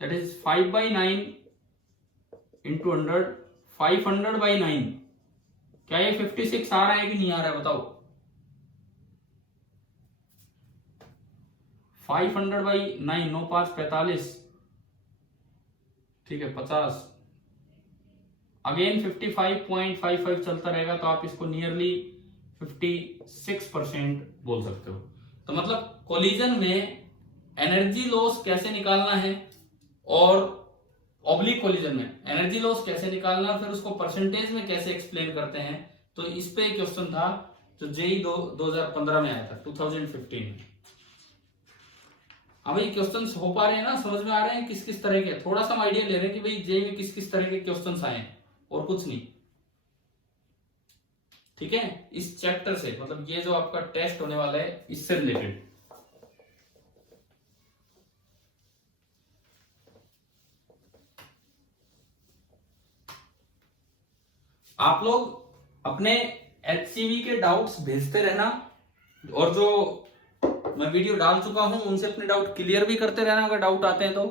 that is 5/9 into 100 500/9। क्या ये 56 आ रहा है कि नहीं आ रहा है बताओ? 500/9 9 5 45, ठीक है 50। अगेन 55.55 चलता रहेगा तो आप इसको नियरली 56% बोल सकते हो। तो मतलब कोलिजन में एनर्जी लॉस कैसे निकालना है और ऑब्लिक कोलिजन में एनर्जी लॉस कैसे निकालना, फिर उसको परसेंटेज में कैसे एक्सप्लेन करते हैं, तो इस पे एक क्वेश्चन था जो जेई 2015 में आया था 2015 में। हाँ भाई क्वेश्चंस हो पा रहे हैं ना, समझ में आ रहे हैं किस किस तरह के, थोड़ा सा हम आइडिया ले रहे हैं कि भाई जेई में किस किस तरह के क्वेश्चंस आए हैं और कुछ नहीं। ठीक है, इस चैप्टर से मतलब ये जो आपका टेस्ट होने वाला है इससे रिलेटेड। आप लोग अपने एचसीवी के डाउट्स भेजते रहना और जो मैं वीडियो डाल चुका हूं उनसे अपने डाउट क्लियर भी करते रहना अगर डाउट आते हैं तो,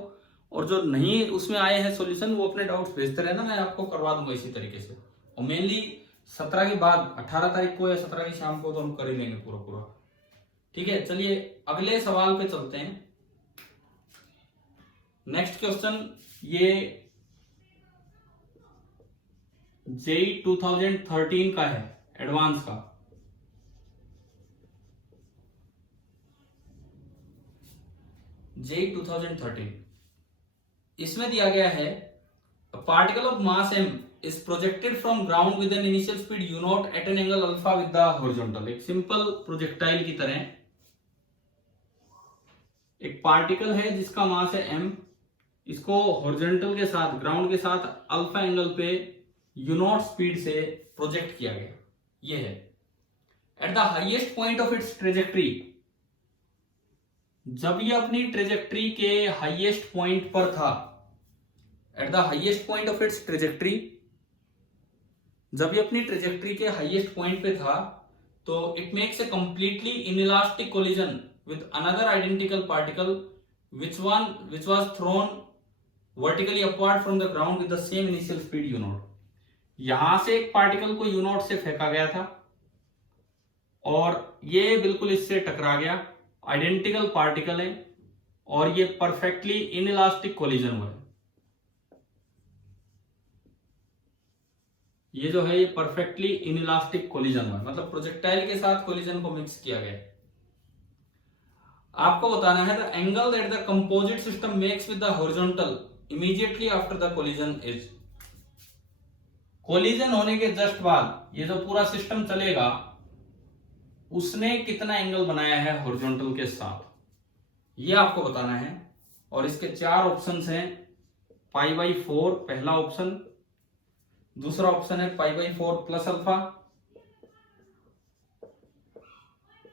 और जो नहीं उसमें आए हैं सॉल्यूशन वो अपने डाउट्स भेजते रहना, मैं आपको करवा दूंगा इसी तरीके से। और मेनली 17 के बाद 18 तारीख को या 17 की शाम को तो हम कर ही लेंगे पूरा पूरा। ठीक है, चलिए अगले सवाल पे चलते हैं। नेक्स्ट क्वेश्चन ये जेई 2013 का है, एडवांस का। जेई 2013 इसमें दिया गया है particle of mass m is projected from ground with an initial speed u naught at an angle alpha with the horizontal। एक सिंपल प्रोजेक्टाइल की तरह एक पार्टिकल है जिसका मास है m, इसको हॉरिजॉन्टल के साथ ग्राउंड के साथ अल्फा एंगल पे u नॉट स्पीड से प्रोजेक्ट किया गया। ये है at the highest point of its trajectory, जब ये अपनी ट्रेजेक्ट्री के हाईएस्ट पॉइंट पर था, at the highest point of its trajectory, जब ये अपनी ट्रेजेक्ट्री के हाईएस्ट पॉइंट पे था तो it makes a completely inelastic collision with another identical particle which was thrown vertically upward from the ground with the same initial speed u naught। यहां से एक पार्टिकल को u naught से फेंका गया था और ये बिल्कुल इससे टकरा गया, आइडेंटिकल पार्टिकल है और ये परफेक्टली इनइलास्टिक कोलिजन हुआ है। ये जो है ये परफेक्टली इनइलास्टिक कोलिजन हुआ है, मतलब प्रोजेक्टाइल के साथ कोलिजन को मिक्स किया गया है। आपको बताना है the angle that the composite system makes with the horizontal immediately after the collision is. Collision होने के जस्ट बाद ये जो पूरा सिस्टम चलेगा उसने कितना एंगल बनाया है हॉरिजॉन्टल के साथ, ये आपको बताना है। और इसके 4 ऑप्शंस हैं, π/4 पहला ऑप्शन, दूसरा ऑप्शन है π/4 प्लस अल्फा,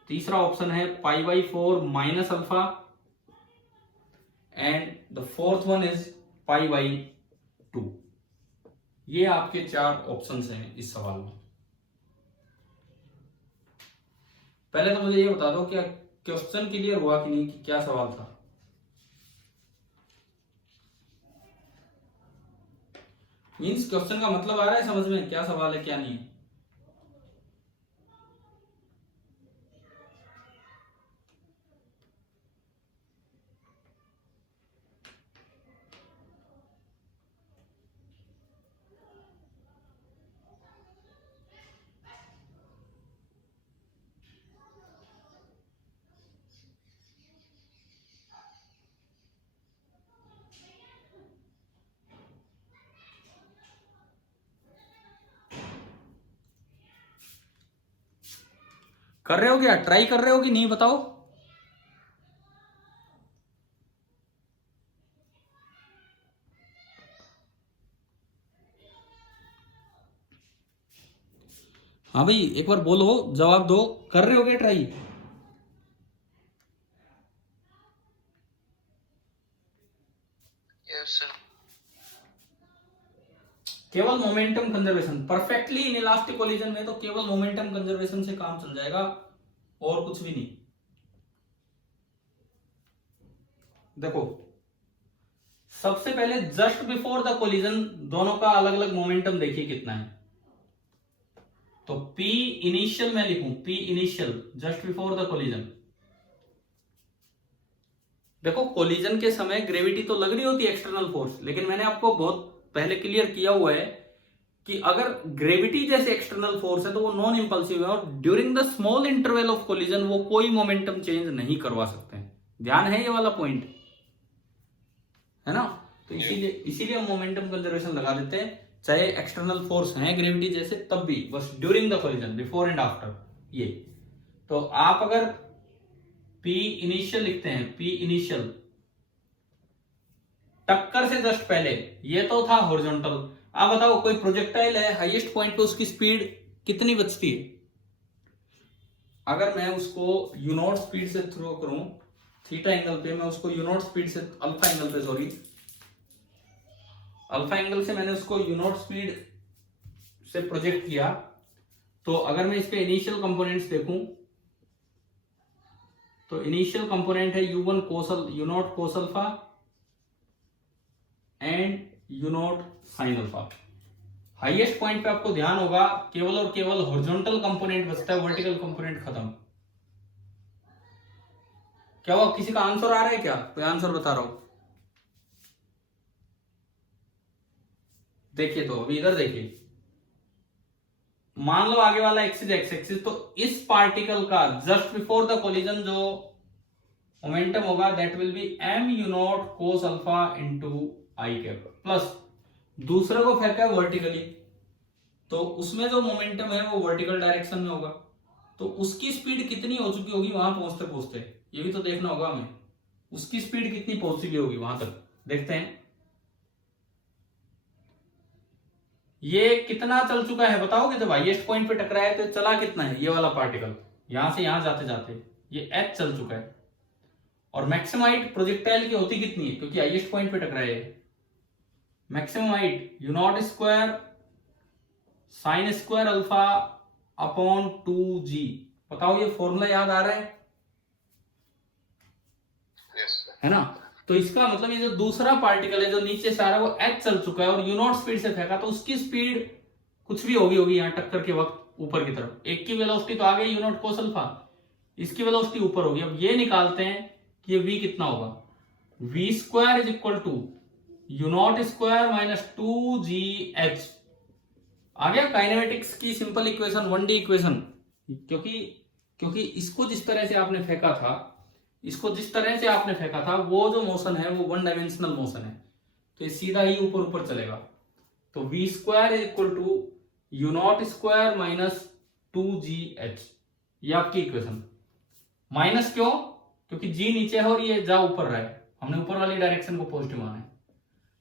तीसरा ऑप्शन है π/4 minus alpha and the fourth one is π/2। ये आपके 4 ऑप्शंस हैं इस सवाल में। पहले तो मुझे ये बता दो क्या क्वेश्चन क्लियर हुआ कि नहीं, कि क्या सवाल था। मींस क्वेश्चन का मतलब आ रहा है समझ में, क्या सवाल है क्या नहीं है। कर रहे हो क्या, ट्राई कर रहे हो कि नहीं बताओ। हाँ भाई एक बार बोलो, जवाब दो, कर रहे हो क्या ट्राई? Yes, sir. केवल momentum conservation, perfectly inelastic collision में तो केवल मोमेंटम कंजर्वेशन से काम चल जाएगा और कुछ भी नहीं। देखो सबसे पहले जस्ट बिफोर द कोलिजन दोनों का अलग अलग मोमेंटम देखिए कितना है। तो P इनिशियल मैं लिखूं, P initial just before the collision. देखो कोलिजन के समय ग्रेविटी तो लग रही होती है एक्सटर्नल फोर्स, लेकिन मैंने आपको बहुत पहले क्लियर किया हुआ है कि अगर ग्रेविटी जैसे एक्सटर्नल फोर्स है तो वो नॉन इंपल्सिव है और during the small interval of collision वो कोई मोमेंटम चेंज नहीं करवा सकते हैं। ध्यान है ये वाला पॉइंट, है ना? तो इसीलिए हम मोमेंटम कंजर्वेशन लगा देते हैं, चाहे एक्सटर्नल फोर्स है ग्रेविटी जैसे तब भी, बस during the collision, before and after ये। तो आप अगर P इनिशियल लिखते हैं, P इनिशियल टक्कर से जस्ट पहले, ये तो था हॉरिजॉन्टल। आप बताओ कोई प्रोजेक्टाइल है, हाईएस्ट पॉइंट पे उसकी स्पीड कितनी बचती है? अगर मैं उसको यू नॉट स्पीड से थ्रो करूं थीटा एंगल पे, मैं उसको यू नॉट स्पीड से अल्फा एंगल पे, सॉरी अल्फा एंगल से मैंने उसको यू नॉट स्पीड से प्रोजेक्ट किया, तो अगर मैं इसके इनिशियल कंपोनेंट्स देखूं तो इनिशियल कंपोनेंट है u1 कोसल u not cos alpha and u not sine alpha. Highest point पे आपको ध्यान होगा केवल और केवल हॉरिजॉन्टल कंपोनेंट बचता है, वर्टिकल कंपोनेंट खत्म। क्या वो किसी का आंसर आ रहा है? क्या कोई आंसर बता रहा हूं? देखिए तो अभी इधर देखिए, मान लो आगे वाला एक्सिस एक्स एक्सिस, तो इस पार्टिकल का जस्ट बिफोर द कोलिजन जो मोमेंटम होगा that will B m you not cos alpha into i cap, plus दूसरे को फेंका है वर्टिकली, तो उसमें जो मोमेंटम है वो वर्टिकल डायरेक्शन में होगा, तो उसकी स्पीड कितनी हो चुकी होगी वहां पहुंचते पहुंचते, ये भी तो देखना होगा हमें, उसकी स्पीड कितनी पहुंच चुकी होगी वहां तक। देखते हैं ये कितना चल चुका है, बताओगे? जब हाईएस्ट पॉइंट पे टकराया है तो चला कितना है ये वाला पार्टिकल, यहां से यहां जाते जाते ये h चल चुका है। और मैक्सिमम हाइट प्रोजेक्टाइल की होती कितनी है, क्योंकि हाईएस्ट पॉइंट पे टकराया है। Maximum height you not square sine square alpha upon 2g। बताओ ये फॉर्मूला याद आ रहा है? Yes, sir. है ना? तो इसका मतलब ये जो दूसरा पार्टिकल है जो नीचे से आ रहा है वो h चल चुका है और यू नॉट स्पीड से फेंका, तो उसकी स्पीड कुछ भी होगी यहाँ टक्कर के वक्त ऊपर की तरफ। एक की वेलोसिटी तो आ गई यू नॉट कोस अल्फा, इसकी वेलोसिटी ऊपर होगी। अब ये निकालते हैं कि ये v कितना होगा, v square is equal to u not square minus 2gh। आ गया काइनेमेटिक्स की सिंपल इक्वेशन, 1D इक्वेशन। क्योंकि इसको जिस तरह से आपने फेंका था, इसको जिस तरह से आपने फेंका था, वो जो मोशन है वो वन डायमेंशनल मोशन है, तो ये सीधा ही ऊपर ऊपर चलेगा। तो v square is equal to u not square minus 2gh, ये आपकी इक्वेशन। माइनस क्यों? क्योंकि g नीचे है और ये जा ऊपर रहा है, हमने ऊपर वाली डायरेक्शन को पॉजिटिव माना है।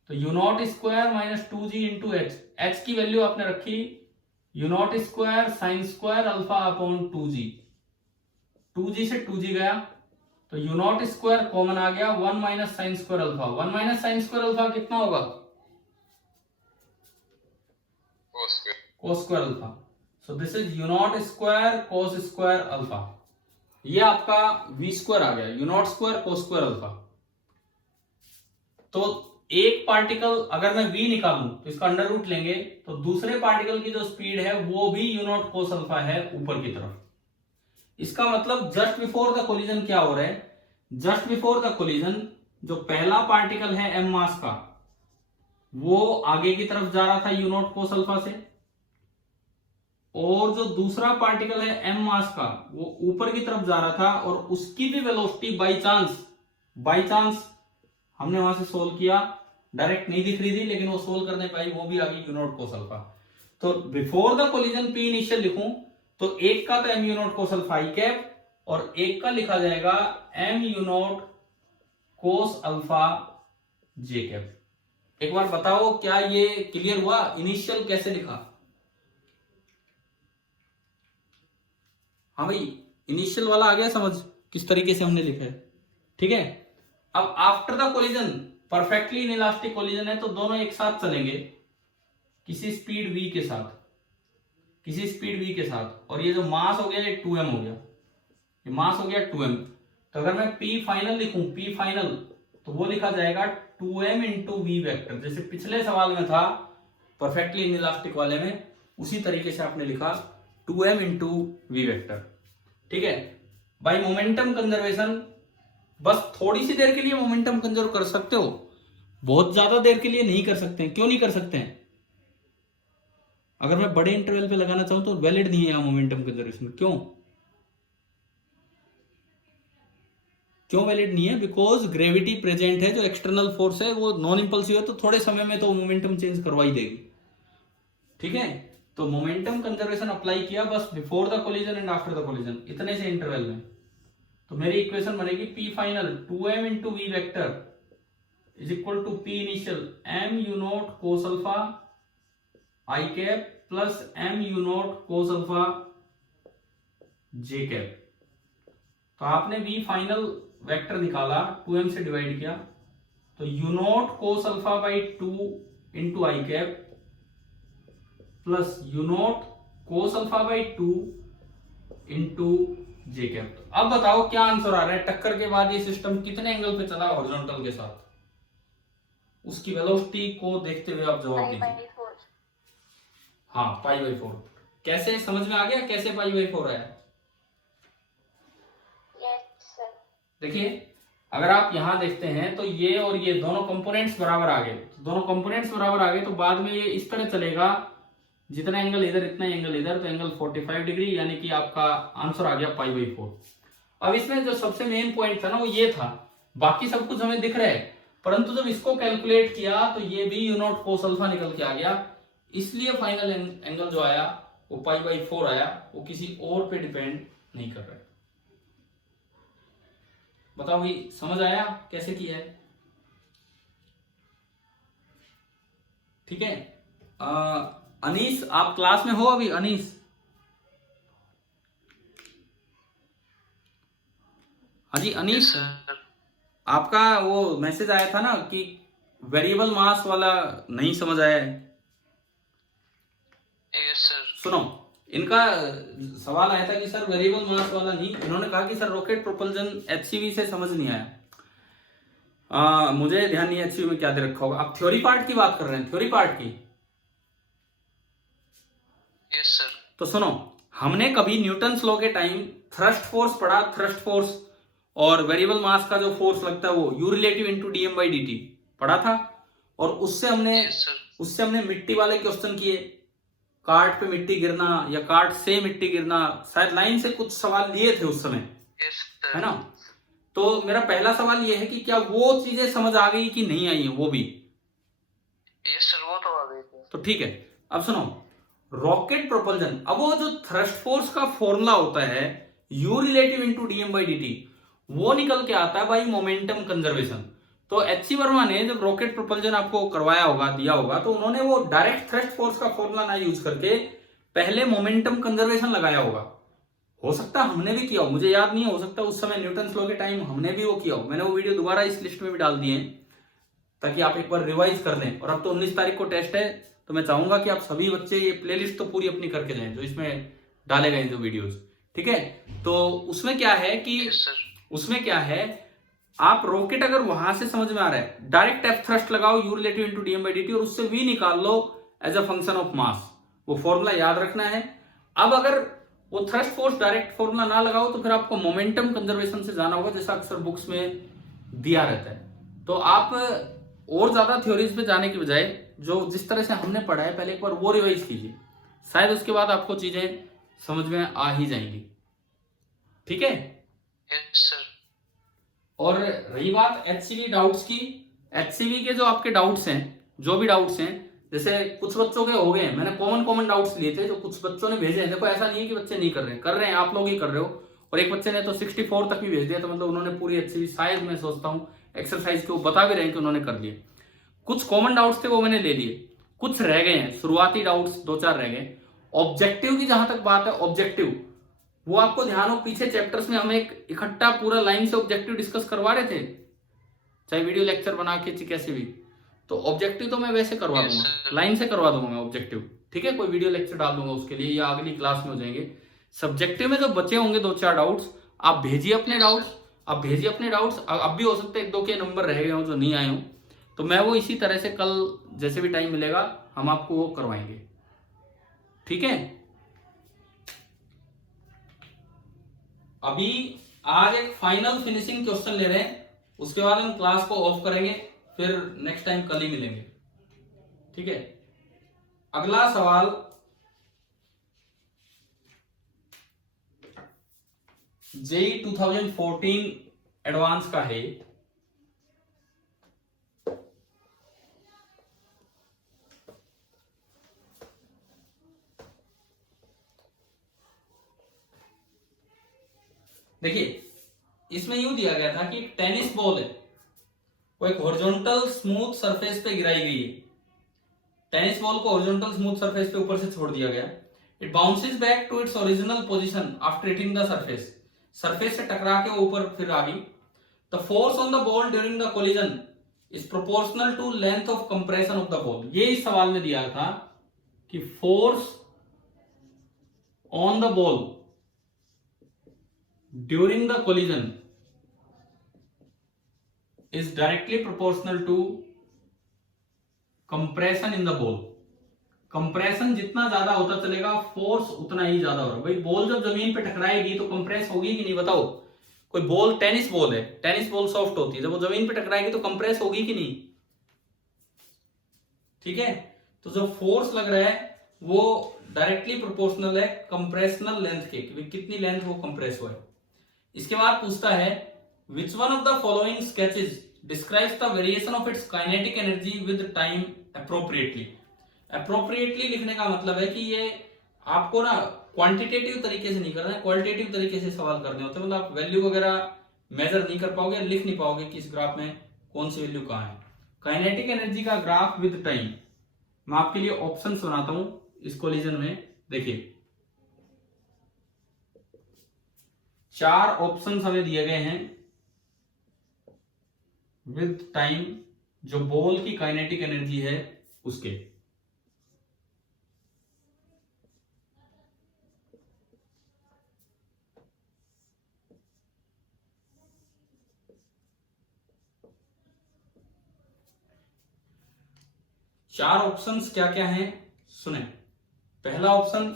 तो you not square minus 2g into H, H की वैल्यू आपने रखी you not square sine square alpha upon 2g, 2g से 2g गया तो यू नॉट स्क्वायर कॉमन आ गया, 1 minus sine square alpha, 1 minus sine square alpha कितना होगा, cos square alpha. So this is you not square cos square alpha, ये आपका v square आ गया, you not square cos square alpha. तो एक particle अगर मैं v निकालूं तो इसका अंडर रूट लेंगे, तो दूसरे पार्टिकल की जो स्पीड है वो भी यू नॉट कोस अल्फा है ऊपर की तरफ। इसका मतलब जस्ट बिफोर द कोलिजन क्या हो रहा है, जस्ट बिफोर द कोलिजन जो पहला पार्टिकल है m मास का वो आगे की तरफ जा रहा था यू नॉट कोस अल्फा से, और जो दूसरा पार्टिकल है m मास का वो ऊपर की तरफ जा रहा था और उसकी भी वेलोसिटी बाई चांस हमने वहां से सोल्व किया, डायरेक्ट नहीं दिख रही थी लेकिन वो सोल्व करने पाई, वो भी आ गई यू नॉट कोस अल्फा। तो before the collision p initial लिखूं तो एक का तो m you not cos alpha i cap और एक का लिखा जाएगा m you not cos alpha j cap. एक बार बताओ क्या ये क्लियर हुआ, इनिशियल कैसे लिखा? हाँ भाई, इनिशियल वाला आ गया समझ किस तरीके से हमने लिखा है, ठीक है। अब after the collision, perfectly inelastic collision है तो दोनों एक साथ चलेंगे किसी स्पीड v के साथ, किसी स्पीड v के साथ, और ये जो मास हो गया ये 2m हो गया, ये मास हो गया 2m। तो अगर मैं p फाइनल लिखूं, p फाइनल, तो वो लिखा जाएगा 2m इंटू वी वैक्टर, जैसे पिछले सवाल में था परफेक्टली इनइलास्टिक वाले में, उसी तरीके से आपने लिखा 2m इंटू वी वैक्टर, ठीक है। बाय मोमेंटम कंजर्वेशन, बस थोड़ी सी देर के लिए मोमेंटम कंजर्व कर सकते हो, बहुत ज्यादा देर के लिए नहीं कर सकते हैं। क्यों नहीं कर सकते हैं? अगर मैं बड़े इंटरवल पे लगाना चाहूं तो वैलिड नहीं है यहाँ मोमेंटम कंजर्वेशन। क्यों क्यों वैलिड नहीं है? बिकॉज ग्रेविटी प्रेजेंट है, जो एक्सटर्नल फोर्स है वो नॉन इंपल्सिव है, तो थोड़े समय में तो मोमेंटम चेंज करवा ही देगी, ठीक है। तो मोमेंटम कंजर्वेशन अप्लाई किया बस before the collision and after the collision, इतने से इंटरवल में। तो मेरी इक्वेशन बनेगी p final 2m into v vector is equal to p initial m u not cos alpha i cap plus m u not cos alpha j cap. तो आपने v final vector निकाला, 2m से divide किया, तो u not cos alpha by 2 into i cap plus u not cos alpha by 2 into J cap. अब बताओ क्या answer आ रहा है? टक्कर के बाद ये सिस्टम कितने एंगल पे चला हॉरिजॉन्टल के साथ, उसकी वेलोसिटी को देखते हुए आप जवाब दीजिए। हाँ, π/4। कैसे समझ में आ गया कैसे π/4 आया? देखिए, अगर आप यहां देखते हैं तो ये और ये दोनों कंपोनेंट्स बराबर आ गए, तो दोनों कंपोनेंट्स बराबर आ गए तो बाद में ये इस तरह चलेगा, जितना एंगल इधर इतना एंगल इधर, तो एंगल 45 डिग्री, यानी कि आपका आंसर आ गया π/4। अब इसमें जो सबसे मेन पॉइंट था ना वो ये था, बाकी सब कुछ हमें दिख रहा है, परंतु जब इसको कैलकुलेट किया तो ये भी u नॉट कोस अल्फा निकल के आ गया, इसलिए फाइनल एंगल जो आया वो π/4 आया, वो किसी और पे डिपेंड नहीं कर रहा है। बताओ भाई, समझ आया कैसे किया है? ठीक है। अनीस, आप क्लास में हो अभी? अनीस, हाँ जी अनीस, आपका वो मैसेज आया था ना कि वेरिएबल मास वाला नहीं समझ आया है। Yes sir. सुनो, इनका सवाल आया था कि सर वेरिएबल मास वाला नहीं, इन्होंने कहा कि सर रॉकेट प्रोपल्जन एचसीवी से समझ नहीं आया। मुझे ध्यान नहीं है एचसीवी में क्या दे रखा होगा। आप थ्योरी पार्ट की बात कर रहे हैं, थ्योरी पार्ट की? Yes sir. तो सुनो, हमने कभी न्यूटन्स लॉ के टाइम थ्रस्ट फोर्स पढ़ा, थ्रस्ट फोर्स, और वेरिएबल मास का जो फोर्स लगता है वो you relative into DM by D T पढ़ा था, और उससे हमने मिट्टी वाले क्वेश्चन किए, कार्ट पे मिट्टी गिरना या कार्ट से मिट्टी गिरना, शायद लाइन से कुछ सवाल लिए थे उस समय, है ना। तो मेरा पहला सवाल ये है कि क्या वो चीजें समझ आ गई कि नहीं आई है? वो भी यस सर, वो तो आ गई थी। तो ठीक है। अब सुनो, रॉकेट प्रोपल्जन, अब वो जो थ्रस्ट फोर्स का फॉर्मूला होता है you relative into DM by D T, वो निकल के आता है बाई मोमेंटम कंजर्वेशन। तो एच.सी. वर्मा ने जब रॉकेट प्रोपल्जन आपको करवाया होगा, दिया होगा, तो उन्होंने वो डायरेक्ट थ्रस्ट फोर्स का फॉर्मूला ना यूज करके पहले मोमेंटम कंजर्वेशन लगाया होगा। हो सकता है हमने भी किया हो, मुझे याद नहीं, हो सकता उस समय न्यूटन्स लॉ के टाइम हमने भी वो किया हो। मैंने वो वीडियो दोबारा इस लिस्ट में भी डाल दिए हैं ताकि आप एक बार रिवाइज कर लें। और अब तो 19 तारीख को टेस्ट है, तो मैं चाहूंगा कि आप सभी बच्चे ये प्लेलिस्ट तो पूरी अपनी करके जाएं जो इसमें डाले गए जो वीडियोस, ठीक है। तो उसमें क्या है कि उसमें क्या है, आप रॉकेट अगर वहां से समझ में आ रहा है, डायरेक्ट एफ थ्रस्ट लगाओ u relative into dm by dt और उससे वी निकाल लो as a function of mass, वो फॉर्मूला याद रखना है। अब अगर वो थ्रस्ट फोर्स डायरेक्ट फॉर्मूला ना लगाओ तो फिर आपको मोमेंटम कंजर्वेशन से जाना होगा, जैसा अक्सर बुक्स में दिया रहता है। तो आप और ज्यादा थ्योरीज पे जाने की बजाय जो जिस तरह से हमने पढ़ा है पहले एक बार वो रिवाइज कीजिए, शायद उसके बाद आपको चीजें समझ में आ ही जाएंगी, ठीक है। Yes sir. और रही बात एचसीवी डाउट्स की, एचसीवी के जो आपके डाउट्स हैं, जो भी डाउट्स हैं, जैसे कुछ बच्चों के हो गए हैं, मैंने कॉमन डाउट्स लिए थे जो कुछ बच्चों ने भेजे हैं। देखो ऐसा नहीं है कि बच्चे नहीं कर रहे हैं, आप लोग ही कर रहे हो। और एक बच्चे ने तो 64 तक भी भेज दिया, तो मतलब उन्होंने पूरी एचसीवी शायद मैं सोचता हूँ एक्सरसाइज के वो बता भी रहे हैं कि उन्होंने कर लिए। कुछ कॉमन डाउट्स थे वो मैंने ले लिए, कुछ रह गए हैं, शुरुआती डाउट्स 2-4 रह गए। ऑब्जेक्टिव की जहां तक बात है, ऑब्जेक्टिव वो आपको ध्यान हो, पीछे चैप्टर्स में हम एक इकट्ठा पूरा लाइन से ऑब्जेक्टिव डिस्कस करवा रहे थे, चाहे वीडियो लेक्चर बना के कैसे भी। तो ऑब्जेक्टिव तो मैं वैसे करवा Yes, दूंगा, sir. लाइन से करवा दूंगा मैं ऑब्जेक्टिव, ठीक है। कोई वीडियो लेक्चर डाल दूंगा उसके लिए, या अगली क्लास में हो जाएंगे। सब्जेक्टिव में जो बचे होंगे 2-4 डाउट्स, आप भेजिए अपने डाउट्स, अब भी हो सकते हैं 1-2 के नंबर रह गए हो जो नहीं आए हो, तो मैं वो इसी तरह से कल जैसे भी टाइम मिलेगा हम आपको वो करवाएंगे, ठीक है। अभी आज एक फाइनल फिनिशिंग क्वेश्चन ले रहे हैं, उसके बाद हम क्लास को ऑफ करेंगे, फिर नेक्स्ट टाइम कल ही मिलेंगे, ठीक है। अगला सवाल जेई 2014 एडवांस का है। देखिए, इसमें यूं दिया गया था कि एक टेनिस बॉल है, वो एक हॉरिजॉन्टल स्मूथ सरफेस पे गिराई गई है। टेनिस बॉल को हॉरिजॉन्टल स्मूथ सरफेस पे ऊपर से छोड़ दिया गया। It bounces back to its original position after hitting the surface. Surface से टकरा के ऊपर फिर आ गई। The force on the ball during the collision is proportional to length of compression of the ball. ये इस सवाल में दिया था कि force on the ball during the collision is directly proportional to compression in the ball। Compression जितना ज्यादा होता चलेगा फोर्स उतना ही ज्यादा होगा। भाई बॉल जब जमीन पे टकराएगी तो कंप्रेस होगी कि नहीं बताओ। कोई बॉल, टेनिस बॉल है, टेनिस बॉल सॉफ्ट होती है, जब वो जमीन पे टकराएगी तो कंप्रेस होगी कि नहीं, ठीक है। तो जो फोर्स लग रहा है वो डायरेक्टली प्रोपोर्शनल है कंप्रेशनल लेंथ के, कितनी लेंथ वो कंप्रेस हुआ है। इसके बाद पूछता है which one of the following sketches describes the variation of its kinetic energy with time appropriately. Appropriately लिखने का मतलब है कि ये आपको ना क्वांटिटेटिव तरीके से नहीं करना है, क्वालिटेटिव तरीके से सवाल करने होते हैं। मतलब आप वैल्यू वगैरह मेजर नहीं कर पाओगे, लिख नहीं पाओगे कि इस ग्राफ में कौन सी वैल्यू कहां है। काइनेटिक एनर्जी का ग्राफ विद टाइम, मैं आपके लिए ऑप्शन बनाता हूं इस कोलिजन में। देखिए 4 ऑप्शंस हमें दिए गए हैं विद टाइम, जो बॉल की काइनेटिक एनर्जी है उसके। चार ऑप्शंस क्या क्या हैं सुने। पहला ऑप्शन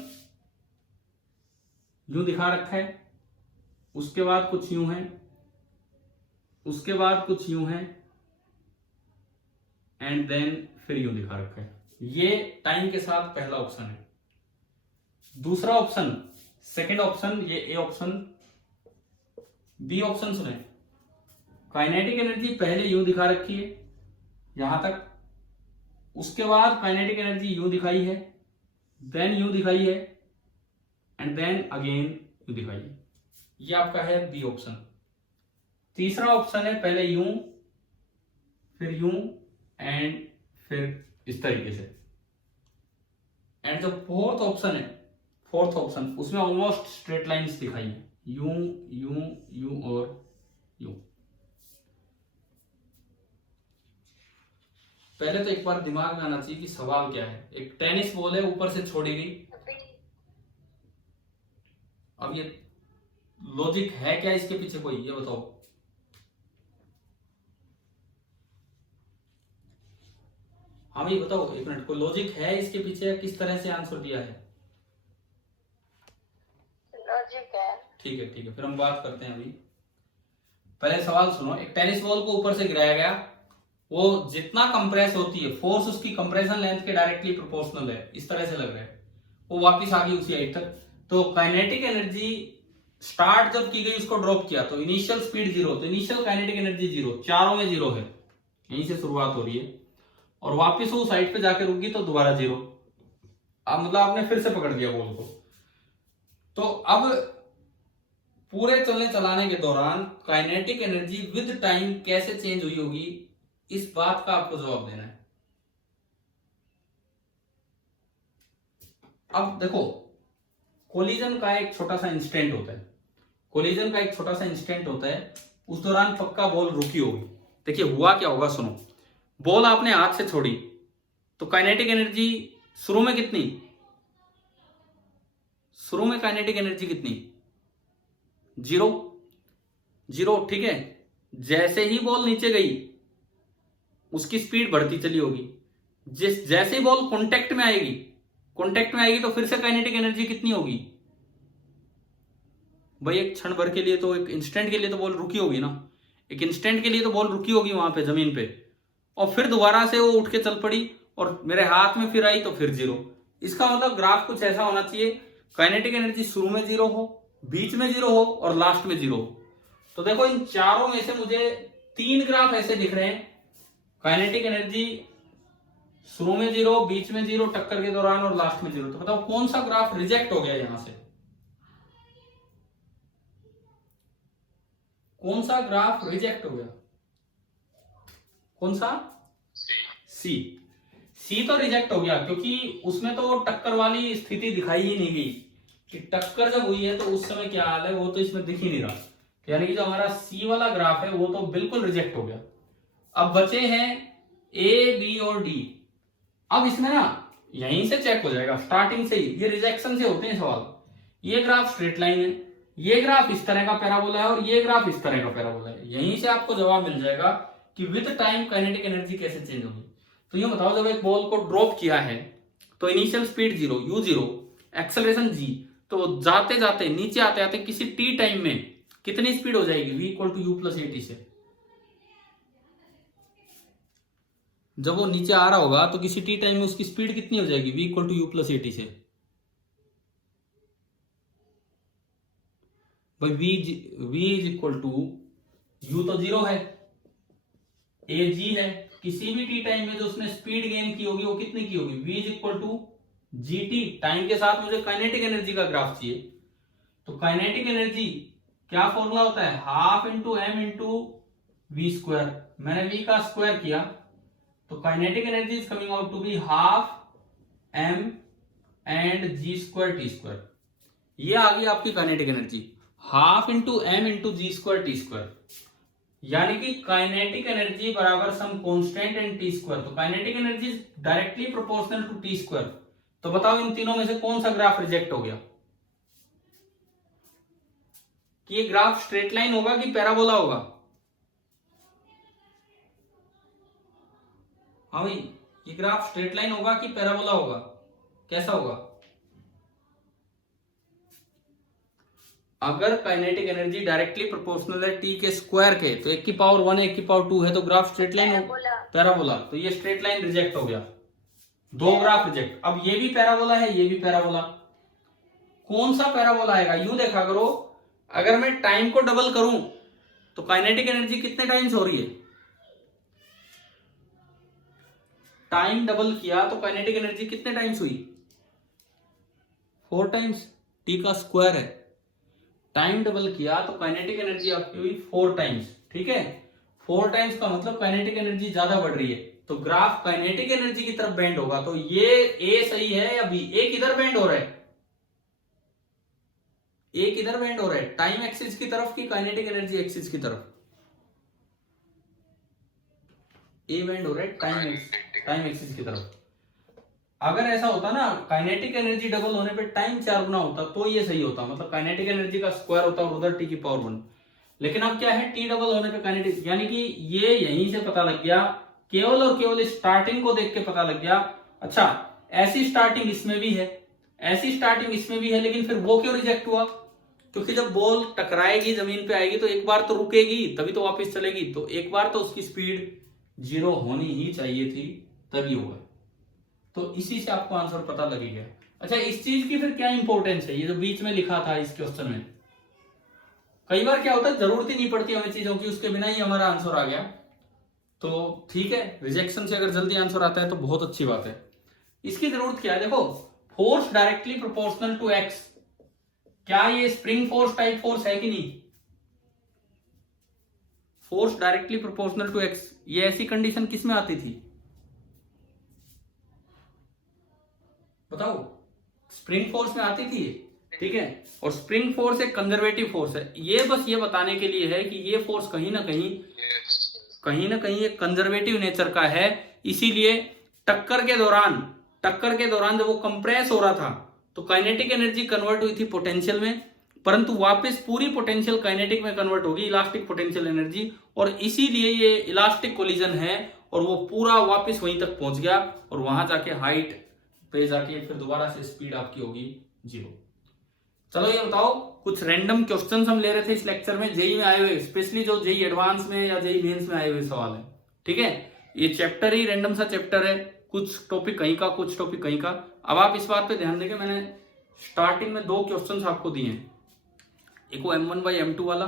यूं दिखा रखा है, उसके बाद कुछ यूं है, उसके बाद कुछ यूं है, एंड देन फिर यूं दिखा रखा है। ये टाइम के साथ पहला ऑप्शन है। दूसरा ऑप्शन, सेकंड ऑप्शन, ये ए ऑप्शन। बी ऑप्शन सुने, काइनेटिक एनर्जी पहले यूं दिखा रखी है यहां तक, उसके बाद काइनेटिक एनर्जी यूं दिखाई है, देन यूं दिखाई है, एंड देन अगेन यूं दिखाई है। ये आपका है बी ऑप्शन। तीसरा ऑप्शन है पहले यूं, फिर यूं, एंड फिर इस तरीके से। एंड जो फोर्थ ऑप्शन है, फोर्थ ऑप्शन, उसमें ऑलमोस्ट स्ट्रेट लाइंस दिखाई है, यूं यूं यूं और यूं। पहले तो एक बार दिमाग में आना चाहिए कि सवाल क्या है। एक टेनिस बॉल है, ऊपर से छोड़ी गई। अब ये लॉजिक है क्या इसके पीछे कोई, ये बताओ। हाँ भाई बताओ, एक मिनट, कोई लॉजिक है इसके पीछे, किस तरह से आंसर दिया है। लॉजिक है। ठीक है ठीक है, फिर हम बात करते हैं। अभी पहले सवाल सुनो। एक टेनिस बॉल को ऊपर से गिराया गया, वो जितना कंप्रेस होती है, फोर्स उसकी कंप्रेशन लेंथ के डायरेक्टली प्रोपोर्शनल है, इस तरह से लग रहा है। वो वापस आ गई उसी हाइट तक, तो काइनेटिक एनर्जी स्टार्ट जब की गई उसको ड्रॉप किया तो इनिशियल स्पीड 0, तो इनिशियल काइनेटिक एनर्जी 0, चारों में 0 है, यहीं से शुरुआत हो रही है। और वापस वो साइड पे जाके रुक गई तो दोबारा 0। अब मतलब आपने फिर से पकड़ लिया बॉल को। तो अब पूरे चलने चलाने के दौरान काइनेटिक एनर्जी विद टाइम कैसे चेंज हुई होगी, इस बात का आपको जवाब देना है। अब देखो कोलिजन का एक छोटा सा इंस्टेंट होता है, कोलिजन का एक छोटा सा इंस्टेंट होता है, उस दौरान पक्का बॉल रुकी होगी। देखिए हुआ क्या होगा, सुनो, बॉल आपने हाथ से छोड़ी तो काइनेटिक एनर्जी शुरू में कितनी, शुरू में काइनेटिक एनर्जी कितनी, 0 0, ठीक है। जैसे ही बॉल नीचे गई उसकी स्पीड बढ़ती चली होगी, जैसे ही बॉल कांटेक्ट में आएगी तो फिर से काइनेटिक एनर्जी कितनी होगी भाई, एक क्षण भर के लिए तो, एक इंस्टेंट के लिए तो बॉल रुकी होगी ना, एक इंस्टेंट के लिए तो बॉल रुकी होगी वहां पे जमीन पे, और फिर दोबारा से वो उठ के चल पड़ी और मेरे हाथ में फिर आई तो फिर 0। इसका मतलब ग्राफ कुछ ऐसा होना चाहिए, काइनेटिक एनर्जी शुरू में 0 हो, बीच में 0 हो और लास्ट में 0 हो। तो देखो इन चारों में से मुझे 3 ग्राफ ऐसे दिख रहे हैं, काइनेटिक एनर्जी शुरू में 0, बीच में 0, टक्कर के दौरान और लास्ट में 0। तो बताओ कौन सा ग्राफ रिजेक्ट हो गया यहां से, कौन सा ग्राफ रिजेक्ट हो गया, कौन सा, सी तो रिजेक्ट हो गया, क्योंकि उसमें तो टक्कर वाली स्थिति दिखाई ही नहीं गई कि टक्कर जब हुई है तो उस समय क्या हाल है, वो तो इसमें दिख ही नहीं रहा। यानी कि जो हमारा सी वाला ग्राफ है वो तो बिल्कुल रिजेक्ट हो गया। अब बचे हैं ए, बी और डी। अब इसमें ना यहीं से चेक हो जाएगा, स्टार्टिंग से ही, ये रिजेक्शन से होते हैं सवाल। ये ग्राफ स्ट्रेट लाइन है, ये ग्राफ इस तरह का पैराबोला है और ये ग्राफ इस तरह का पैराबोला है। यहीं से आपको जवाब मिल जाएगा कि विद टाइम काइनेटिक एनर्जी कैसे चेंज होगी। तो ये बताओ, जब एक बॉल को ड्रॉप किया है तो initial speed 0, u0, acceleration g, तो जाते जाते नीचे आते आते किसी t टाइम में कितनी स्पीड हो जाएगी, v equal to u plus at से। जब वो नीचे आ रहा होगा तो किसी t टाइम में उसकी स्पीड कितनी हो जाएगी, v equal to u plus at से। भाई v is equal to, u तो 0 है, a g है, किसी भी टी टाइम में जो उसने स्पीड गेन की होगी वो कितनी की होगी, v is equal to gt। Time के साथ मुझे काइनेटिक एनर्जी का ग्राफ चाहिए, तो काइनेटिक एनर्जी क्या फॉर्मूला होता है, half into m into v square. मैंने v का स्क्वायर किया तो kinetic energy is coming out to be half m and g square t square. ये आ गई आपकी kinetic energy, half into m into g square t square, यानी कि काइनेटिक एनर्जी बराबर some constant and t square. तो kinetic energy directly proportional to t square. तो बताओ इन तीनों में से कौन सा ग्राफ रिजेक्ट हो गया, कि ये ग्राफ स्ट्रेट लाइन होगा कि पैराबोला होगा। हाँ भाई, ये ग्राफ स्ट्रेट लाइन होगा कि पैराबोला होगा, कैसा होगा। अगर काइनेटिक एनर्जी डायरेक्टली प्रोपोर्शनल है टी के स्क्वायर के, तो 1 की पावर 1 1 की पावर 2 है, तो ग्राफ स्ट्रेट लाइन हो, पैराबोला। तो ये स्ट्रेट लाइन रिजेक्ट हो गया, 2 ग्राफ रिजेक्ट। अब ये भी पैराबोला है, ये भी पैराबोला, कौन सा पैराबोला आएगा। यूं देखा करो, अगर मैं टाइम को डबल करूं तो काइनेटिक एनर्जी कितने टाइम्स हो रही है, टाइम डबल किया तो काइनेटिक एनर्जी कितने टाइम्स हुई, 4 टाइम्स, टी का स्क्वायर है। टाइम डबल किया तो काइनेटिक एनर्जी आपकी हुई 4 टाइम्स, ठीक है। 4 टाइम्स का मतलब काइनेटिक एनर्जी ज्यादा बढ़ रही है, तो ग्राफ काइनेटिक एनर्जी की तरफ बेंड होगा। तो ये ए सही है या बी, ए किधर बेंड हो रहा है, ए किधर बेंड हो रहा है, टाइम एक्सिस की तरफ की काइनेटिक एनर्जी एक्सिस की तरफ, ए बेंड हो रहा है टाइम एक्सिस की तरफ। अगर ऐसा होता ना, काइनेटिक एनर्जी डबल होने पे टाइम 4 गुना होता तो ये सही होता, मतलब काइनेटिक एनर्जी का स्क्वायर होता और उधर टी की पावर 1। लेकिन अब क्या है, टी डबल होने पे काइनेटिक, यानी कि ये यहीं से पता लग गया, केवल और केवल स्टार्टिंग को देख के पता लग गया। अच्छा, ऐसी स्टार्टिंग इसमें भी है, ऐसी स्टार्टिंग इसमें भी है, लेकिन फिर वो क्यों रिजेक्ट हुआ, क्योंकि जब बॉल टकराएगी जमीन पे आएगी तो एक बार तो रुकेगी तभी तो वापस चलेगी, तो एक बार तो उसकी स्पीड 0 होनी ही चाहिए थी, तभी हुआ। तो इसी से आपको आंसर पता लग गया। अच्छा, इस चीज की फिर क्या इंपॉर्टेंस है, ये जो बीच में लिखा था इस क्वेश्चन में, कई बार क्या होता है जरूरत ही नहीं पड़ती हमें चीजों की, उसके बिना ही हमारा आंसर आ गया, तो ठीक है। रिजेक्शन से अगर जल्दी आंसर आता है तो बहुत अच्छी बात है। इसकी जरूरत क्या है, देखो, force directly proportional to x, क्या ये स्प्रिंग फोर्स टाइप फोर्स है कि नहीं, force directly proportional to x, ये ऐसी कंडीशन किस में आती थी बताओ, स्प्रिंग फोर्स में आती थी, ठीक है। और स्प्रिंग फोर्स एक कंजर्वेटिव फोर्स है। ये बस ये बताने के लिए है कि ये फोर्स कहीं ना कहीं एक कंजर्वेटिव नेचर का है। इसीलिए टक्कर के दौरान जब वो कंप्रेस हो रहा था तो काइनेटिक एनर्जी कन्वर्ट हुई थी पोटेंशियल में, परंतु वापस पूरी पोटेंशियल काइनेटिक में कन्वर्ट होगी, इलास्टिक पोटेंशियल एनर्जी, और इसीलिए ये इलास्टिक कोलिजन है और वो पूरा वापस वहीं तक पहुंच गया और वहां जाके हाइट पे जाके फिर दोबारा से स्पीड आपकी होगी 0। चलो ये बताओ, कुछ रैंडम क्वेश्चंस हम ले रहे थे इस लेक्चर में, जेई में आए हुए, स्पेशली जो जेई एडवांस में या जेई मेंस में आए हुए सवाल है। ठीक है, ये चैप्टर ही रैंडम सा चैप्टर है, कुछ टॉपिक कहीं का, कुछ टॉपिक कहीं का। अब आप इस बात पे ध्यान देंगे, मैंने स्टार्टिंग में 2 क्वेश्चंस आपको दिए हैं, एक वो M1/M2 वाला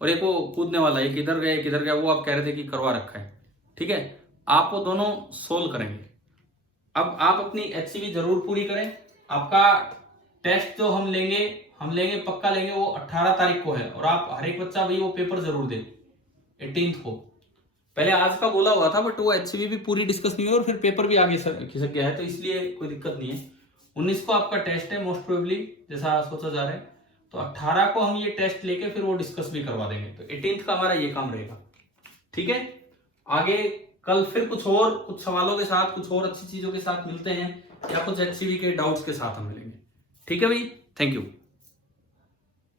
और एक वो कूदने वाला, एक इधर गया एक इधर गया, वो आप कह रहे थे कि करवा रखा है। ठीक है, आप वो दोनों सोल्व करेंगे। अब आप अपनी HCV जरूर पूरी करें। आपका टेस्ट जो हम लेंगे पक्का लेंगे, वो 18 तारीख को है, और आप हर एक बच्चा भाई वो पेपर जरूर दे 18 को। पहले आज का बोला हुआ था, बट वो HCV भी पूरी डिस्कस नहीं हुई और फिर पेपर भी आगे खिसक गया है, तो इसलिए कोई दिक्कत नहीं है। 19 को आपका टेस्ट है मोस्ट प्रोबेबली, जैसा सोचा जा रहा है, तो 18 को हम ये टेस्ट लेके फिर वो डिस्कस भी करवा देंगे, तो 18 का हमारा ये काम रहेगा। ठीक है, आगे कल फिर कुछ सवालों के साथ, कुछ और अच्छी चीजों के साथ मिलते हैं, या कुछ HCV के डाउट्स के साथ हम मिलेंगे। ठीक है भाई, थैंक यू।